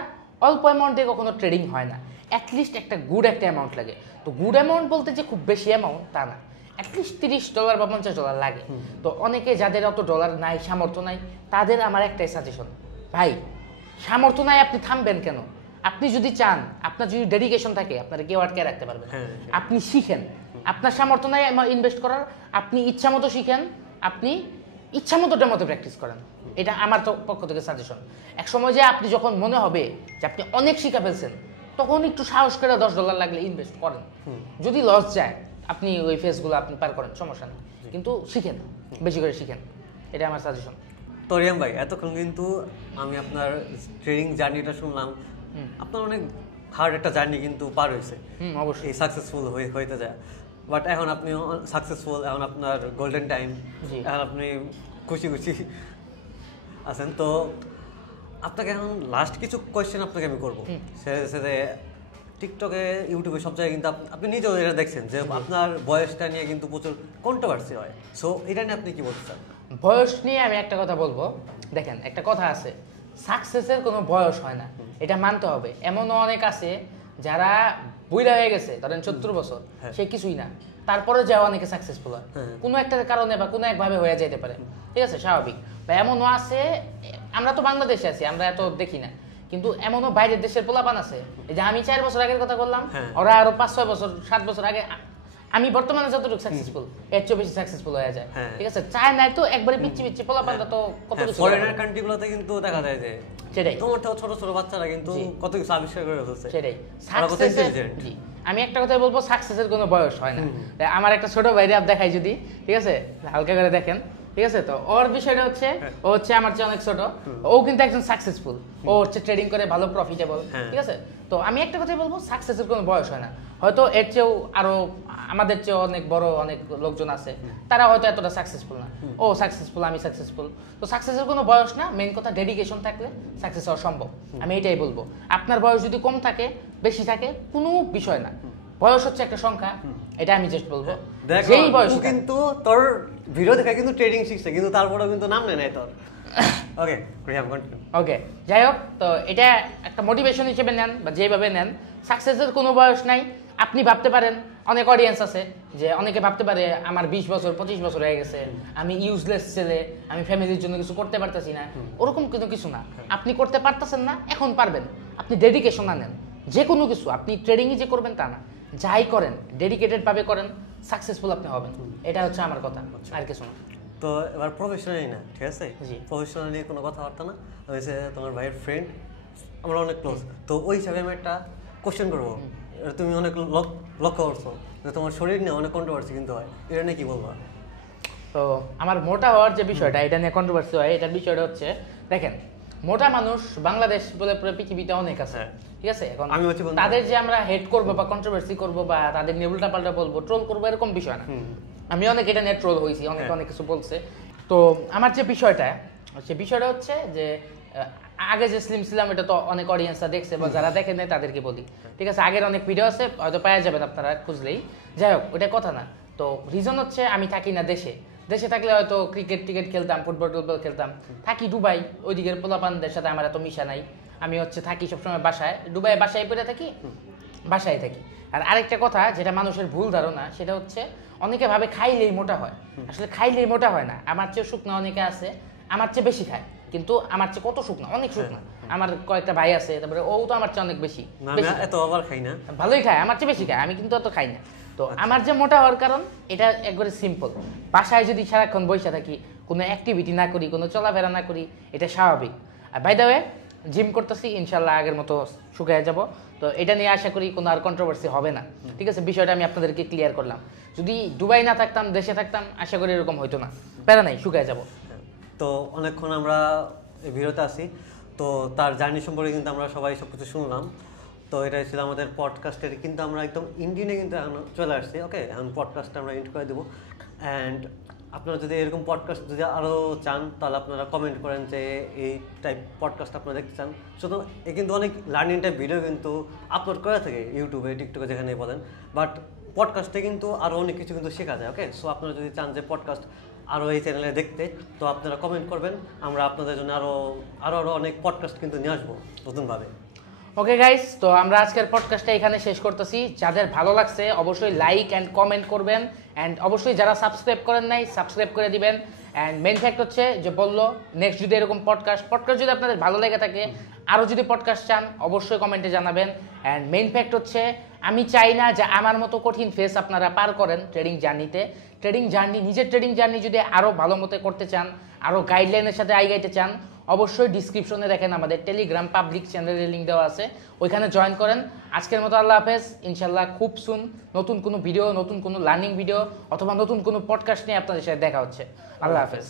অল্প অ্যামাউন্ট দিয়ে কখনো ট্রেডিং হয় না। অ্যাটলিস্ট একটা গুড একটা অ্যামাউন্ট লাগে। তো গুড অ্যামাউন্ট বলতে যে খুব বেশি অ্যামাউন্ট তা না, অ্যাটলিস্ট $30 বা $50 লাগে। তো অনেকে যাদের অত ডলার নাই, সামর্থ্য নাই, তাদের আমার একটাই সাজেশন, ভাই সামর্থ্য নাই আপনি থামবেন কেন? আপনি যদি চান, আপনার যদি ডেডিকেশন থাকে, আপনারা কেউ আটকে রাখতে পারবেন। আপনি শিখেন, আপনার সামর্থ্য নাই ইনভেস্ট করার, আপনি ইচ্ছা মতো শিখেন, আপনি ইচ্ছা মতো মতো প্র্যাকটিস করেন। এটা আমার তো পক্ষ থেকে সাজেশন। এক সময় যে আপনি যখন মনে হবে যে আপনি অনেক শিখা ফেলছেন, তখন একটু সাহস করে $10 লাগলে ইনভেস্ট করেন। যদি লস যায়, আপনি ওই ফেসগুলো আপনি পার করেন, সমস্যা নেই, কিন্তু শিখেন, বেশি করে শিখেন, এটা আমার সাজেশন। তো রিয়াম ভাই, এতক্ষণ কিন্তু আমি আপনার ট্রেডিং জার্নিটা শুনলাম। আপনার অনেক হার্ড একটা জার্নি কিন্তু পার হয়েছে, অবশ্যই এই সাকসেসফুল হইতে যায়। বাট এখন আপনি সাকসেসফুল, এখন আপনার গোল্ডেন টাইম, এখন আপনি খুশি খুশি আছেন। তো আপনাকে এখন লাস্ট কিছু কোয়েশ্চেন আপনাকে আমি করবো, সেটা টিকটকে, ইউটিউবে, সব জায়গায় কিন্তু আপনি নিজেও এটা দেখছেন যে আপনার বয়সটা নিয়ে কিন্তু প্রচুর কন্ট্রোভার্সি হয়। সো এটা নিয়ে আপনি কি বলতে চান? বয়স নিয়ে আমি একটা কথা বলবো। দেখেন, একটা কথা আছে, সাকসেসের কোনো বয়স হয় না, এটা মানতে হবে। এমনও অনেক আছে যারা বুইড়া হয়ে গেছে, ধরেন 70 বছর, সে কিছুই না, তারপরে যাও অনেকে সাকসেসফুল হয়, কোনো একটা কারণে বা কোনো একভাবে হয়ে যেতে পারে, ঠিক আছে, স্বাভাবিক। বা এমনও আছে, আমরা তো বাংলাদেশে আছি, আমরা এত দেখি না, কিন্তু এমনও বাইরের দেশের পোলাপান আছে, এই যে আমি 4 বছর আগের কথা বললাম, ওরা আরো 5-6 বছর 7 বছর আগে, আমি বর্তমানে যতটুকু সাকসেসফুল, এর চেয়ে বেশি সাকসেসফুল হয়ে যায়, ঠিক আছে? চায় নাই তো একবারে পিচ্ছি পিচ্ছি পোলাপানটা তো কত কিছু। ফরেনার কান্ট্রিগুলোতে কিন্তু দেখা যায় যে সেটাই, তোমার তো ছোট ছোট বাচ্চারা কিন্তু কত কিছু আবিষ্কার করে ফেলছে। সেটাই জি, আমি একটা কথাই বলবো, সাকসেসের কোনো বয়স হয় না। আমার একটা ছোট ভাইরে আপ দেখাই যদি, ঠিক আছে, হালকা করে দেখেন, ঠিক আছে? তো ওর বিষয়টা হচ্ছে, ও হচ্ছে আমার চেয়ে অনেক ছোট, ও কিন্তু একজন সাকসেসফুল, ও হচ্ছে ট্রেডিং করে ভালো প্রফিটেবল, ঠিক আছে? তো আমি একটা কথাই বলবো, সাকসেসের কোনো বয়স হয় না। হয়তো এর চেয়েও আরো আমাদের চেয়ে অনেক বড় অনেক লোকজন আছে, তারা হয়তো এতটা সাকসেসফুল না, ও সাকসেসফুল, আমি সাকসেসফুল। তো সাকসেসের কোনো বয়স না, মেইন কথা ডেডিকেশন থাকলে সাকসেস হওয়া সম্ভব। আমি এটাই বলবো, আপনার বয়স যদি কম থাকে, বেশি থাকে, কোনো বিষয় না, বয়স হচ্ছে একটা সংখ্যা, এটা আমি জাস্ট বলবো। যেই বয়স কিন্তু তোর ভিডিও দেখে কিন্তু ট্রেডিং শিখছে, কিন্তু তারপরেও কিন্তু নাম নেয় নাই তোর। ওকে রিয়াম, কন্টিনিউ। ওকে, যাই হোক, তো এটা একটা মোটিভেশন হিসেবে নেন বা যেভাবে নেন, সাকসেসের কোনো বয়স নাই। আপনি ভাবতে পারেন, অনেক অডিয়েন্স আছে যে অনেকে ভাবতে পারে আমার 20 বছর 25 বছর হয়ে গেছে, আমি ইউজলেস ছেলে, আমি ফ্যামিলির জন্য কিছু করতে পারতেছি না। ওরকম কিন্তু কিছু না, আপনি করতে পারতেছেন না, এখন পারবেন। আপনি ডেডিকেশন আনেন, যে কোনো কিছু, আপনি ট্রেডিংই যে করবেন তা না, যাই করেন ডেডিকেটেড ভাবে করেন, সাকসেসফুল আপনি হবেন। এটা হচ্ছে আমার কথা, আর কিছু না। তো এবার প্রফেশনালি না, ঠিক আছে, জি, প্রফেশনালি কোনো কথাবার্তা না, হয়েছে তোমার ভাইয়ের ফ্রেন্ড, আমরা অনেক ক্লোজ। তো ওই হিসাবে আমি একটা কোশ্চেন করবো, তুমি অনেক লক্ষ্য করছো যে তোমার শরীর নিয়ে অনেক কন্ট্রোভার্সি কিন্তু হয়, এটা নিয়ে কি বলবো? তো আমার মোটা হওয়ার যে বিষয়টা, এটা নিয়ে কন্ট্রোভার্সি হয়, এটার বিষয়টা হচ্ছে, দেখেন, মোটা মানুষ বাংলাদেশ বলে পুরো পৃথিবীতে অনেক আছে, ঠিক আছে? এখন তাদের যে আমরা হেড করবো বা কন্ট্রোভার্সি করবো বা তাদের নিয়ে উল্টাপাল্টা বলবো, ট্রোল করবো, এরকম বিষয় না। আমি অনেক এটা নিয়ে ট্রোল হয়েছি, অনেক অনেক কিছু বলছে। তো আমার যে বিষয়টা, সে বিষয়টা হচ্ছে যে আগে যে স্লিম ছিলাম, এটা তো অনেক অডিয়েন্সরা দেখছে, বা যারা দেখেন নাই তাদেরকে বলি, ঠিক আছে? আগের অনেক ভিডিও আছে, হয়তো পাওয়া যাবেন আপনারা খুঁজলেই। যাই হোক, ওটা কথা না। তো রিজন হচ্ছে, আমি থাকি না দেশে, দেশে থাকলে হয়তো ক্রিকেট টিকেট খেলতাম, ফুটবল টুটবল খেলতাম। থাকি দুবাই, ওইদিকের পোলাপানদের সাথে আমার এত মিশা নাই। আমি হচ্ছে থাকি সবসময় বাসায়, দুবাই বাসায় পড়ে থাকি, বাসায় থাকি। আর আরেকটা কথা, যেটা মানুষের ভুল ধারণা, সেটা হচ্ছে অনেকে ভাবে খাইলেই মোটা হয়। আসলে খাইলেই মোটা হয় না। আমার চেয়ে শুকনা অনেকে আছে, আমার চেয়ে বেশি খায়, কিন্তু আমার চেয়ে কত শুকনা, অনেক শুকনা। আমার কয়েকটা ভাই আছে, তারপরে ও তো আমার চেয়ে অনেক বেশি, এত আবার খাই না, ভালোই খায়, আমার চেয়ে বেশি খায়, আমি কিন্তু অত খাই না। তো আমার যে মোটা হওয়ার কারণ, এটা একবারে সিম্পল। বাসায় যদি সারাক্ষণ বসে থাকি, কোনো অ্যাক্টিভিটি না করি, কোনো চলাফেরা না করি, এটা স্বাভাবিক। আর বাই দ্য ওয়ে, জিম করতেছি, ইনশাল্লাহ আগের মতো শুকিয়ে যাব। তো এটা নিয়ে আশা করি কোনো আর কন্ট্রোভার্সি হবে না, ঠিক আছে? বিষয়টা আমি আপনাদেরকে ক্লিয়ার করলাম। যদি দুবাই না থাকতাম, দেশে থাকতাম, আশা করি এরকম হইতো না, প্যারা নাই, শুকিয়ে যাব। তো অনেকক্ষণ আমরা এই ভিডিওতে আছি, তো তার জার্নি সম্পর্কে কিন্তু আমরা সবাই সব কিছু শুনলাম। তো এটাই ছিল আমাদের পডকাস্টের, কিন্তু আমরা একদম ইন্ডিয়ানে কিন্তু এখন চলে আসছি। ওকে, এখন পডকাস্টটা আমরা এন্ড করে দেবো। অ্যান্ড আপনারা যদি এরকম পডকাস্ট যদি আরও চান তাহলে আপনারা কমেন্ট করেন যে এই টাইপ পডকাস্ট আপনারা দেখতে চান। শুধু এ কিন্তু অনেক লার্নিং টাইপ ভিডিও কিন্তু আপলোড করে থাকে ইউটিউবে, টিকটকে, যেখানে বলেন। বাট পডকাস্টে কিন্তু আরও অনেক কিছু কিন্তু শেখা যায়। ওকে, সো আপনারা যদি চান যে পডকাস্ট আরও এই চ্যানেলে দেখতে, তো আপনারা কমেন্ট করবেন, আমরা আপনাদের জন্য আরও অনেক পডকাস্ট কিন্তু নিয়ে আসবো নতুনভাবে। ওকে গাইস, তো আমরা আজকের পডকাস্টটা এখানে শেষ করতেছি। যাদের ভালো লাগছে অবশ্যই লাইক অ্যান্ড কমেন্ট করবেন, অ্যান্ড অবশ্যই যারা সাবস্ক্রাইব করেন নাই সাবস্ক্রাইব করে দিবেন। অ্যান্ড মেন ফ্যাক্ট হচ্ছে যে বললো নেক্সট যদি এরকম পডকাস্ট যদি আপনাদের ভালো লেগে থাকে, আরও যদি পডকাস্ট চান অবশ্যই কমেন্টে জানাবেন। অ্যান্ড মেন ফ্যাক্ট হচ্ছে আমি চাই না যে আমার মতো কঠিন ফেস আপনারা পার করেন ট্রেডিং জার্নিতে। নিজের ট্রেডিং জার্নি যদি আরও ভালো মতো করতে চান, আরও গাইডলাইনের সাথে আগাইতে চান, অবশ্যই ডিসক্রিপশনে দেখেন আমাদের টেলিগ্রাম পাবলিক চ্যানেলের লিঙ্ক দেওয়া আছে, ওইখানে জয়েন করেন। আজকের মতো আল্লাহ হাফেজ। ইনশাল্লাহ খুব সুন নতুন কোনো ভিডিও, নতুন কোনো লার্নিং ভিডিও অথবা নতুন কোনো পডকাস্ট নিয়ে আপনাদের সাথে দেখা হচ্ছে। আল্লাহ হাফেজ।